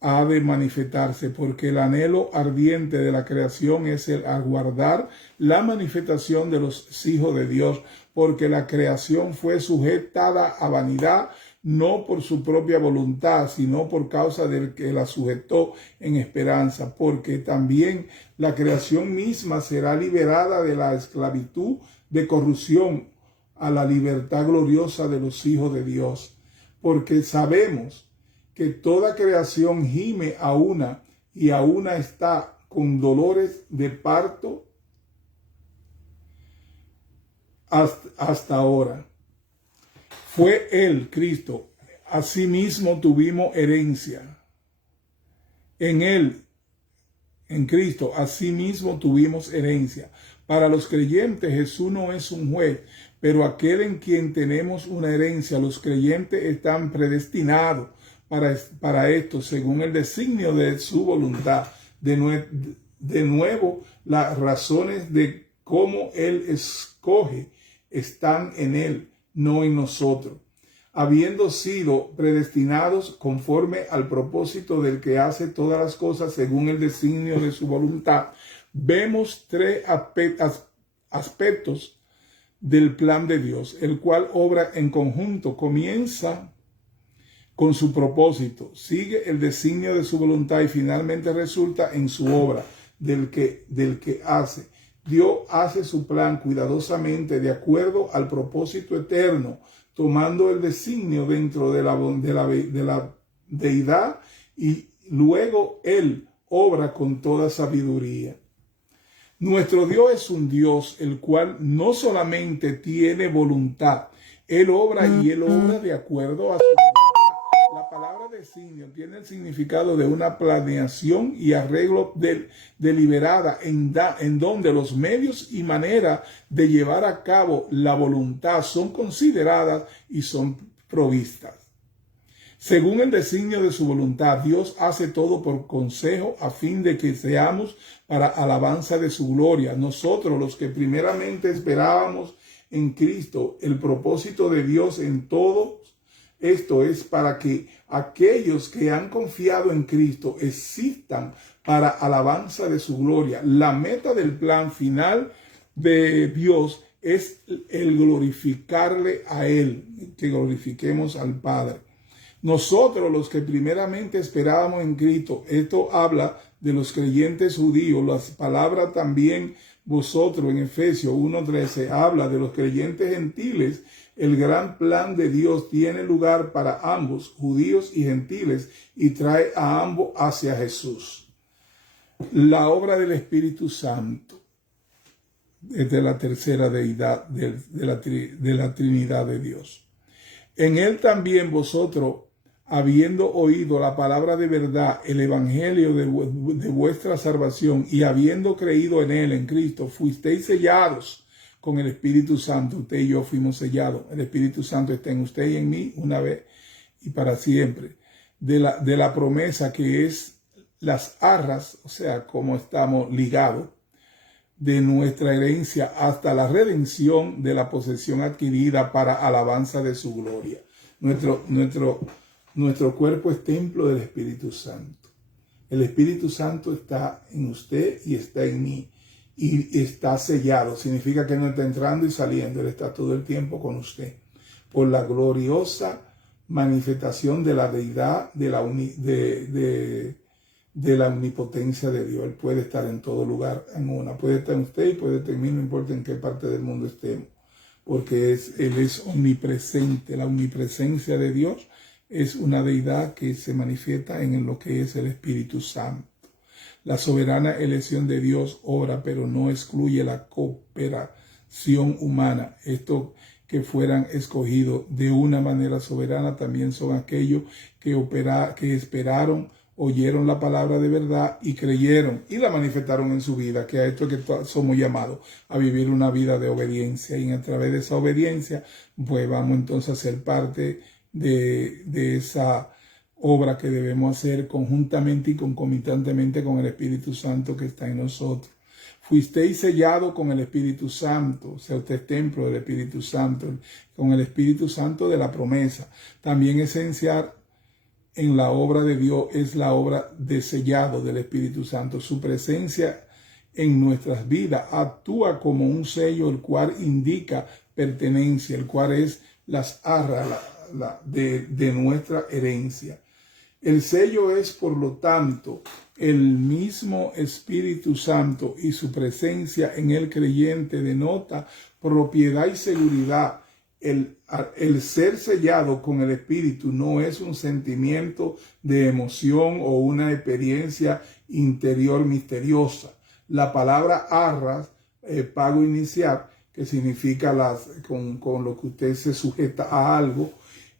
ha de manifestarse, porque el anhelo ardiente de la creación es el aguardar la manifestación de los hijos de Dios, porque la creación fue sujetada a vanidad, no por su propia voluntad, sino por causa del que la sujetó en esperanza, porque también la creación misma será liberada de la esclavitud de corrupción a la libertad gloriosa de los hijos de Dios, porque sabemos que toda creación gime a una y a una está con dolores de parto hasta ahora. Fue Él, Cristo, asimismo tuvimos herencia. En Él, en Cristo, asimismo tuvimos herencia. Para los creyentes Jesús no es un juez, pero aquel en quien tenemos una herencia, los creyentes están predestinados para esto, según el designio de su voluntad. De nuevo, las razones de cómo Él escoge están en Él, no en nosotros. Habiendo sido predestinados conforme al propósito del que hace todas las cosas según el designio de su voluntad, vemos tres aspectos del plan de Dios, el cual obra en conjunto. Comienza con su propósito, sigue el designio de su voluntad y finalmente resulta en su obra del que hace. Dios hace su plan cuidadosamente de acuerdo al propósito eterno, tomando el designio dentro de la deidad y luego Él obra con toda sabiduría. Nuestro Dios es un Dios el cual no solamente tiene voluntad, Él obra y Él obra de acuerdo a su voluntad. La palabra designio tiene el significado de una planeación y arreglo deliberada en donde los medios y manera de llevar a cabo la voluntad son consideradas y son provistas. Según el designio de su voluntad, Dios hace todo por consejo a fin de que seamos para alabanza de su gloria. Nosotros, los que primeramente esperábamos en Cristo, el propósito de Dios en todo esto es para que aquellos que han confiado en Cristo existan para alabanza de su gloria. La meta del plan final de Dios es el glorificarle a Él, que glorifiquemos al Padre. Nosotros, los que primeramente esperábamos en Cristo, esto habla de los creyentes judíos. Las palabras también vosotros en Efesios 1:13 habla de los creyentes gentiles. El gran plan de Dios tiene lugar para ambos, judíos y gentiles, y trae a ambos hacia Jesús. La obra del Espíritu Santo es de la tercera deidad de la Trinidad de Dios. En él también vosotros, habiendo oído la palabra de verdad, el evangelio de vuestra salvación, y habiendo creído en él, en Cristo, fuisteis sellados con el Espíritu Santo. Usted y yo fuimos sellados. El Espíritu Santo está en usted y en mí una vez y para siempre. De la promesa que es las arras, o sea, como estamos ligados, de nuestra herencia hasta la redención de la posesión adquirida para alabanza de su gloria. Nuestro cuerpo es templo del Espíritu Santo. El Espíritu Santo está en usted y está en mí. Y está sellado. Significa que no está entrando y saliendo. Él está todo el tiempo con usted. Por la gloriosa manifestación de la deidad, de la omnipotencia de Dios. Él puede estar en todo lugar, en una. Puede estar en usted y puede estar en mí, no importa en qué parte del mundo estemos. Porque Él es omnipresente. La omnipresencia de Dios es una deidad que se manifiesta en lo que es el Espíritu Santo. La soberana elección de Dios obra, pero no excluye la cooperación humana. Estos que fueran escogidos de una manera soberana también son aquellos que esperaron, oyeron la palabra de verdad y creyeron y la manifestaron en su vida, que a esto que somos llamados a vivir una vida de obediencia. Y a través de esa obediencia, pues vamos entonces a ser parte de esa obra que debemos hacer conjuntamente y concomitantemente con el Espíritu Santo que está en nosotros. Fuisteis sellados con el Espíritu Santo, o sea, usted es templo del Espíritu Santo, con el Espíritu Santo de la promesa. También esencial en la obra de Dios es la obra de sellado del Espíritu Santo. Su presencia en nuestras vidas actúa como un sello, el cual indica pertenencia, el cual es las arras de nuestra herencia. El sello es, por lo tanto, el mismo Espíritu Santo, y su presencia en el creyente denota propiedad y seguridad. El ser sellado con el Espíritu no es un sentimiento de emoción o una experiencia interior misteriosa. La palabra arras, pago inicial, que significa con lo que usted se sujeta a algo,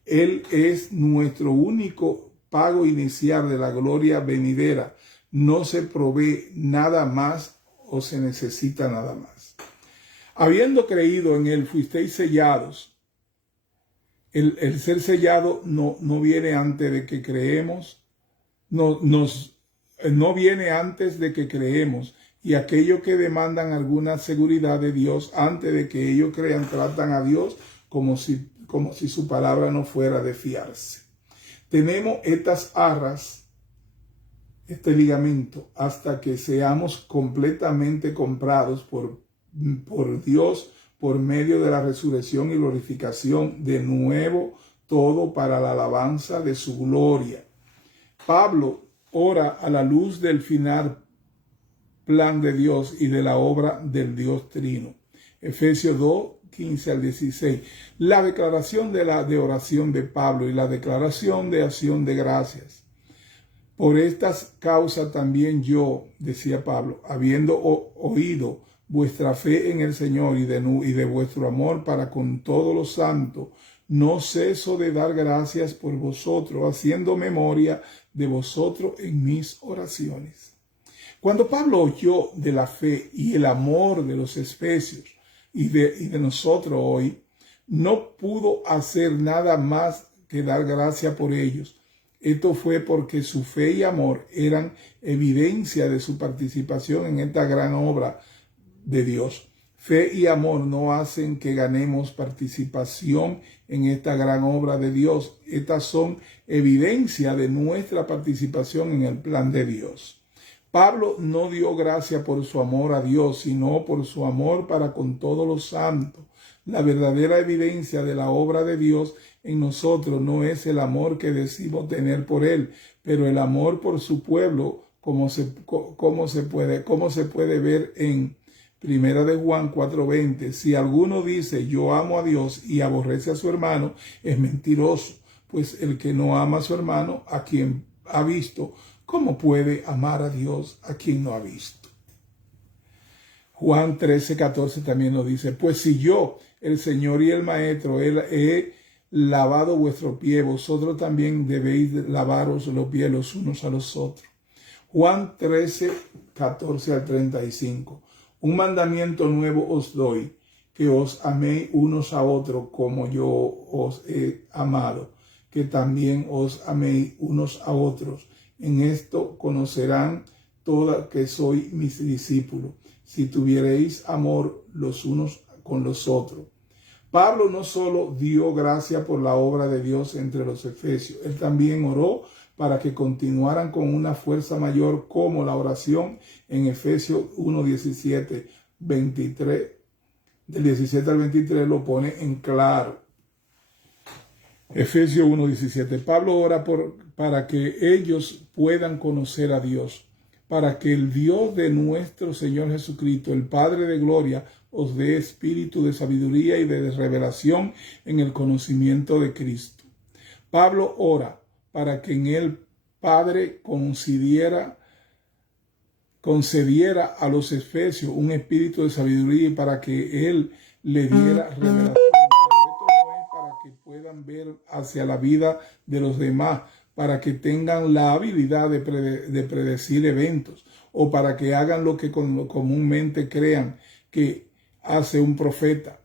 Él es nuestro único pago inicial de la gloria venidera. No se provee nada más o se necesita nada más. Habiendo creído en Él, fuisteis sellados. El ser sellado no viene antes de que creemos, no viene antes de que creemos. Y aquellos que demandan alguna seguridad de Dios antes de que ellos crean, tratan a Dios como si su palabra no fuera de fiarse. Tenemos estas arras, este ligamento, hasta que seamos completamente comprados por Dios por medio de la resurrección y glorificación de nuevo, todo para la alabanza de su gloria. Pablo ora a la luz del final plan de Dios y de la obra del Dios Trino. Efesios 2:15-16. La declaración de oración de Pablo y la declaración de acción de gracias. Por estas causas también yo, decía Pablo, habiendo oído vuestra fe en el Señor y de vuestro amor para con todos los santos, no ceso de dar gracias por vosotros, haciendo memoria de vosotros en mis oraciones. Cuando Pablo oyó de la fe y el amor de los efesios y de nosotros hoy, no pudo hacer nada más que dar gracia por ellos. Esto fue porque su fe y amor eran evidencia de su participación en esta gran obra de Dios. Fe y amor no hacen que ganemos participación en esta gran obra de Dios. Estas son evidencia de nuestra participación en el plan de Dios. Pablo no dio gracia por su amor a Dios, sino por su amor para con todos los santos. La verdadera evidencia de la obra de Dios en nosotros no es el amor que decimos tener por Él, pero el amor por su pueblo, como se puede ver en Primera de Juan 4:20. Si alguno dice yo amo a Dios y aborrece a su hermano, es mentiroso, pues el que no ama a su hermano, a quien ha visto, ¿cómo puede amar a Dios a quien no ha visto? Juan 13:14 también nos dice, pues si yo, el Señor y el Maestro, he lavado vuestros pies, vosotros también debéis lavaros los pies los unos a los otros. Juan 13:14-35. Un mandamiento nuevo os doy, que os améis unos a otros como yo os he amado, que también os améis unos a otros. En esto conocerán todas que sois mis discípulos, si tuviereis amor los unos con los otros. Pablo no solo dio gracia por la obra de Dios entre los efesios, él también oró para que continuaran con una fuerza mayor, como la oración en Efesios 1:17, 23, del 17 al 23 lo pone en claro. Efesios 1:17. Pablo ora para que ellos puedan conocer a Dios, para que el Dios de nuestro Señor Jesucristo, el Padre de gloria, os dé espíritu de sabiduría y de revelación en el conocimiento de Cristo. Pablo ora para que en el Padre concediera a los efesios un espíritu de sabiduría y para que Él le diera revelación. Pero esto no es para que puedan ver hacia la vida de los demás, para que tengan la habilidad de predecir eventos o para que hagan lo que comúnmente crean que hace un profeta,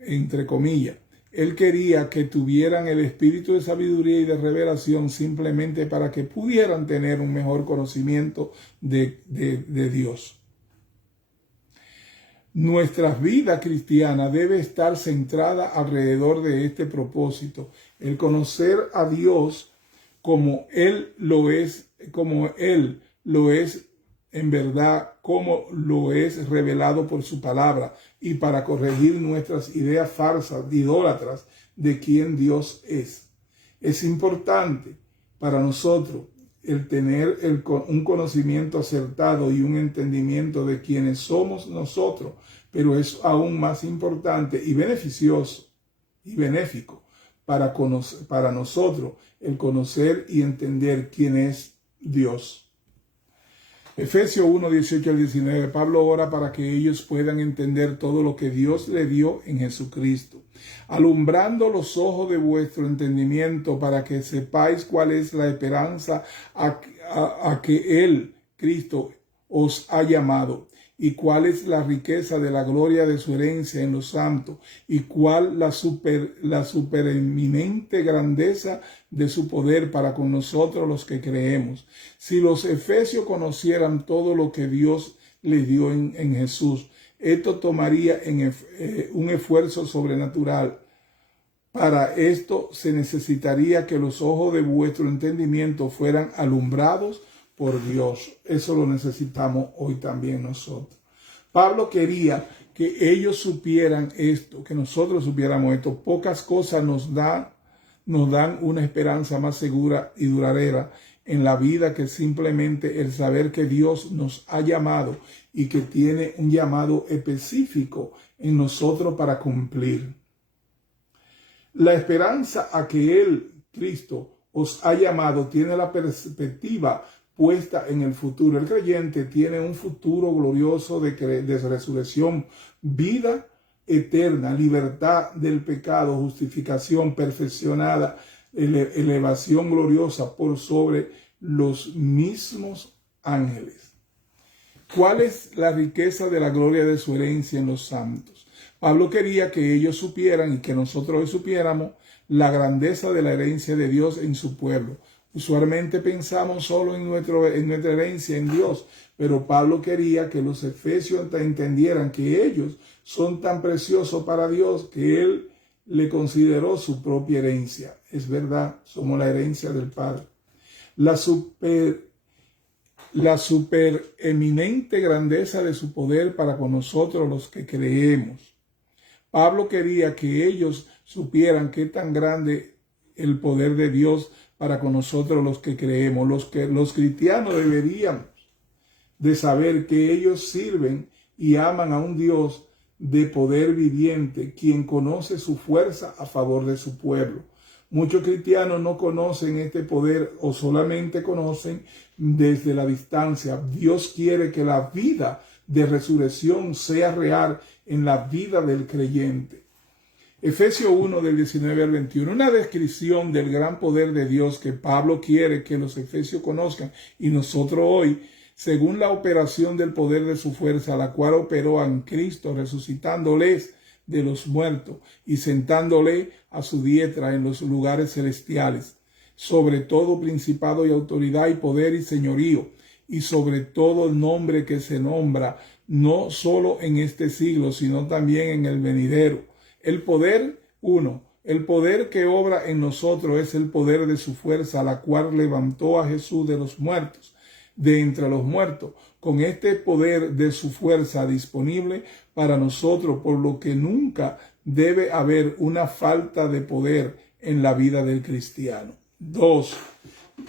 entre comillas. Él quería que tuvieran el espíritu de sabiduría y de revelación simplemente para que pudieran tener un mejor conocimiento de Dios. Nuestra vida cristiana debe estar centrada alrededor de este propósito, el conocer a Dios como Él lo es en verdad, como lo es revelado por su palabra, y para corregir nuestras ideas falsas, idólatras, de quién Dios es. Es importante para nosotros el tener un conocimiento acertado y un entendimiento de quiénes somos nosotros, pero es aún más importante y beneficioso y benéfico para nosotros el conocer y entender quién es Dios. Efesios 1:18-19, Pablo ora para que ellos puedan entender todo lo que Dios le dio en Jesucristo, alumbrando los ojos de vuestro entendimiento para que sepáis cuál es la esperanza a que Él, Cristo, os ha llamado, y cuál es la riqueza de la gloria de su herencia en los santos, y cuál la supereminente grandeza de su poder para con nosotros los que creemos. Si los efesios conocieran todo lo que Dios les dio en Jesús, esto tomaría un esfuerzo sobrenatural. Para esto se necesitaría que los ojos de vuestro entendimiento fueran alumbrados por Dios. Eso lo necesitamos hoy también nosotros. Pablo quería que ellos supieran esto, que nosotros supiéramos esto. Pocas cosas nos dan una esperanza más segura y duradera en la vida que simplemente el saber que Dios nos ha llamado y que tiene un llamado específico en nosotros para cumplir. La esperanza a que Él, Cristo, os ha llamado tiene la perspectiva puesta en el futuro. El creyente tiene un futuro glorioso de resurrección, vida eterna, libertad del pecado, justificación perfeccionada, elevación gloriosa por sobre los mismos ángeles. ¿Cuál es la riqueza de la gloria de su herencia en los santos? Pablo quería que ellos supieran y que nosotros hoy supiéramos la grandeza de la herencia de Dios en su pueblo. Usualmente pensamos solo en nuestra herencia en Dios, pero Pablo quería que los efesios entendieran que ellos son tan preciosos para Dios que Él le consideró su propia herencia. Es verdad, somos la herencia del Padre. La supereminente grandeza de su poder para con nosotros los que creemos. Pablo quería que ellos supieran qué tan grande el poder de Dios para con nosotros los que creemos. Los cristianos deberían de saber que ellos sirven y aman a un Dios de poder viviente, quien conoce su fuerza a favor de su pueblo. Muchos cristianos no conocen este poder o solamente conocen desde la distancia. Dios quiere que la vida de resurrección sea real en la vida del creyente. Efesios 1 del 19 al 21, una descripción del gran poder de Dios que Pablo quiere que los efesios conozcan y nosotros hoy, según la operación del poder de su fuerza, la cual operó en Cristo, resucitándoles de los muertos y sentándole a su diestra en los lugares celestiales, sobre todo principado y autoridad y poder y señorío, y sobre todo el nombre que se nombra, no solo en este siglo, sino también en el venidero. El poder, el poder que obra en nosotros es el poder de su fuerza, la cual levantó a Jesús de los muertos, de entre los muertos, con este poder de su fuerza disponible para nosotros, por lo que nunca debe haber una falta de poder en la vida del cristiano. 2.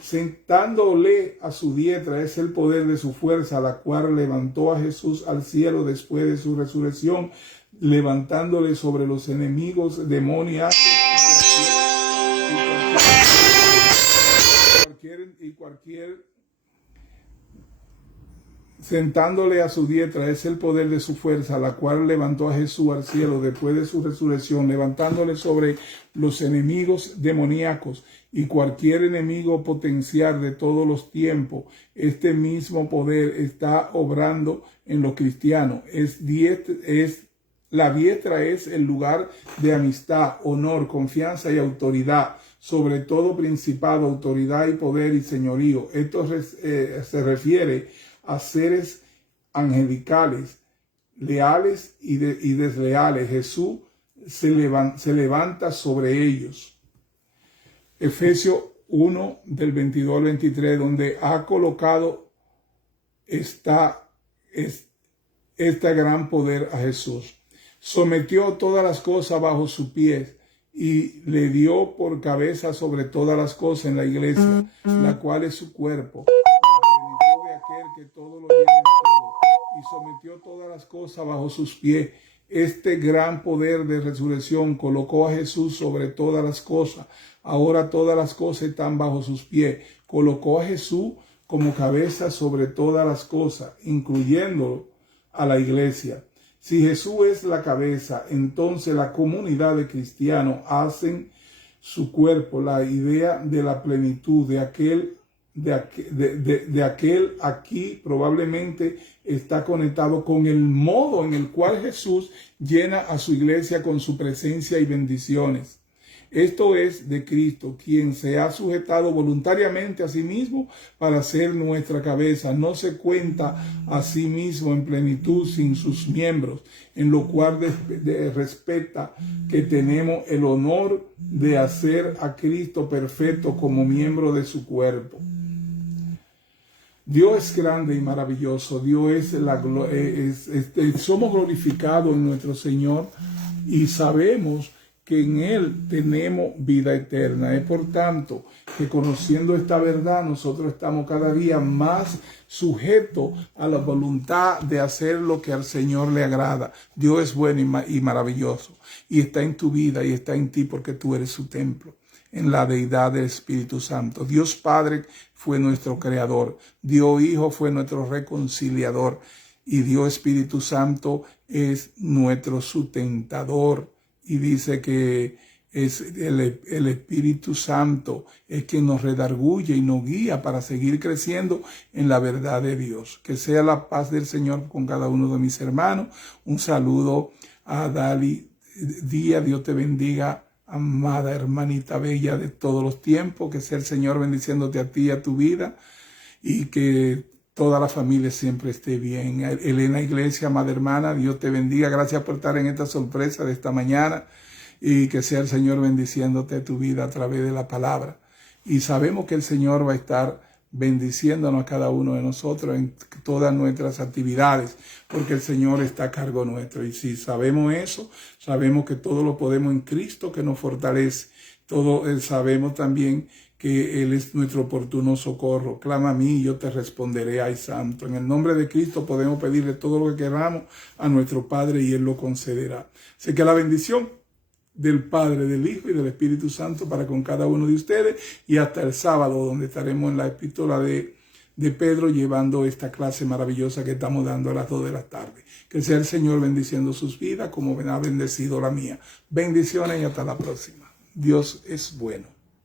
Sentándole a su diestra es el poder de su fuerza, la cual levantó a Jesús al cielo después de su resurrección, levantándole sobre los enemigos demoníacos sentándole a su diestra es el poder de su fuerza, la cual levantó a Jesús al cielo después de su resurrección, levantándole sobre los enemigos demoníacos y cualquier enemigo potencial de todos los tiempos. Este mismo poder está obrando en los cristianos. La diestra es el lugar de amistad, honor, confianza y autoridad, sobre todo principado, autoridad y poder y señorío. Esto se refiere a seres angelicales, leales y desleales. Jesús se levanta sobre ellos. Efesios 1 del 22 al 23, donde ha colocado este gran poder a Jesús. Sometió todas las cosas bajo sus pies y le dio por cabeza sobre todas las cosas en la iglesia, la cual es su cuerpo, que todo lo llena en todo, y sometió todas las cosas bajo sus pies. Este gran poder de resurrección colocó a Jesús sobre todas las cosas. Ahora todas las cosas están bajo sus pies. Colocó a Jesús como cabeza sobre todas las cosas, incluyendo a la iglesia. Si Jesús es la cabeza, entonces la comunidad de cristianos hacen su cuerpo la idea de la plenitud de aquel aquí probablemente está conectado con el modo en el cual Jesús llena a su iglesia con su presencia y bendiciones. Esto es de Cristo, quien se ha sujetado voluntariamente a sí mismo para ser nuestra cabeza. No se cuenta a sí mismo en plenitud sin sus miembros, en lo cual respeta que tenemos el honor de hacer a Cristo perfecto como miembro de su cuerpo. Dios es grande y maravilloso. Dios somos glorificados en nuestro Señor y sabemos que en Él tenemos vida eterna. Es por tanto que conociendo esta verdad nosotros estamos cada día más sujetos a la voluntad de hacer lo que al Señor le agrada. Dios es bueno y maravilloso y está en tu vida y está en ti porque tú eres su templo, en la deidad del Espíritu Santo. Dios Padre fue nuestro creador, Dios Hijo fue nuestro reconciliador y Dios Espíritu Santo es nuestro sustentador. Y dice que es el Espíritu Santo es quien nos redarguye y nos guía para seguir creciendo en la verdad de Dios. Que sea la paz del Señor con cada uno de mis hermanos. Un saludo a Dali Díaz. Dios te bendiga, amada hermanita bella de todos los tiempos. Que sea el Señor bendiciéndote a ti y a tu vida, y que toda la familia siempre esté bien. Elena Iglesia, amada hermana, Dios te bendiga. Gracias por estar en esta sorpresa de esta mañana, y que sea el Señor bendiciéndote tu vida a través de la palabra. Y sabemos que el Señor va a estar bendiciéndonos a cada uno de nosotros en todas nuestras actividades, porque el Señor está a cargo nuestro. Y si sabemos eso, sabemos que todo lo podemos en Cristo que nos fortalece. Sabemos también que Él es nuestro oportuno socorro. Clama a mí y yo te responderé, ay santo. En el nombre de Cristo podemos pedirle todo lo que queramos a nuestro Padre y Él lo concederá. Así que la bendición del Padre, del Hijo y del Espíritu Santo para con cada uno de ustedes, y hasta el sábado, donde estaremos en la epístola de Pedro llevando esta clase maravillosa que estamos dando a las 2 de la tarde. Que sea el Señor bendiciendo sus vidas como ha bendecido la mía. Bendiciones y hasta la próxima. Dios es bueno.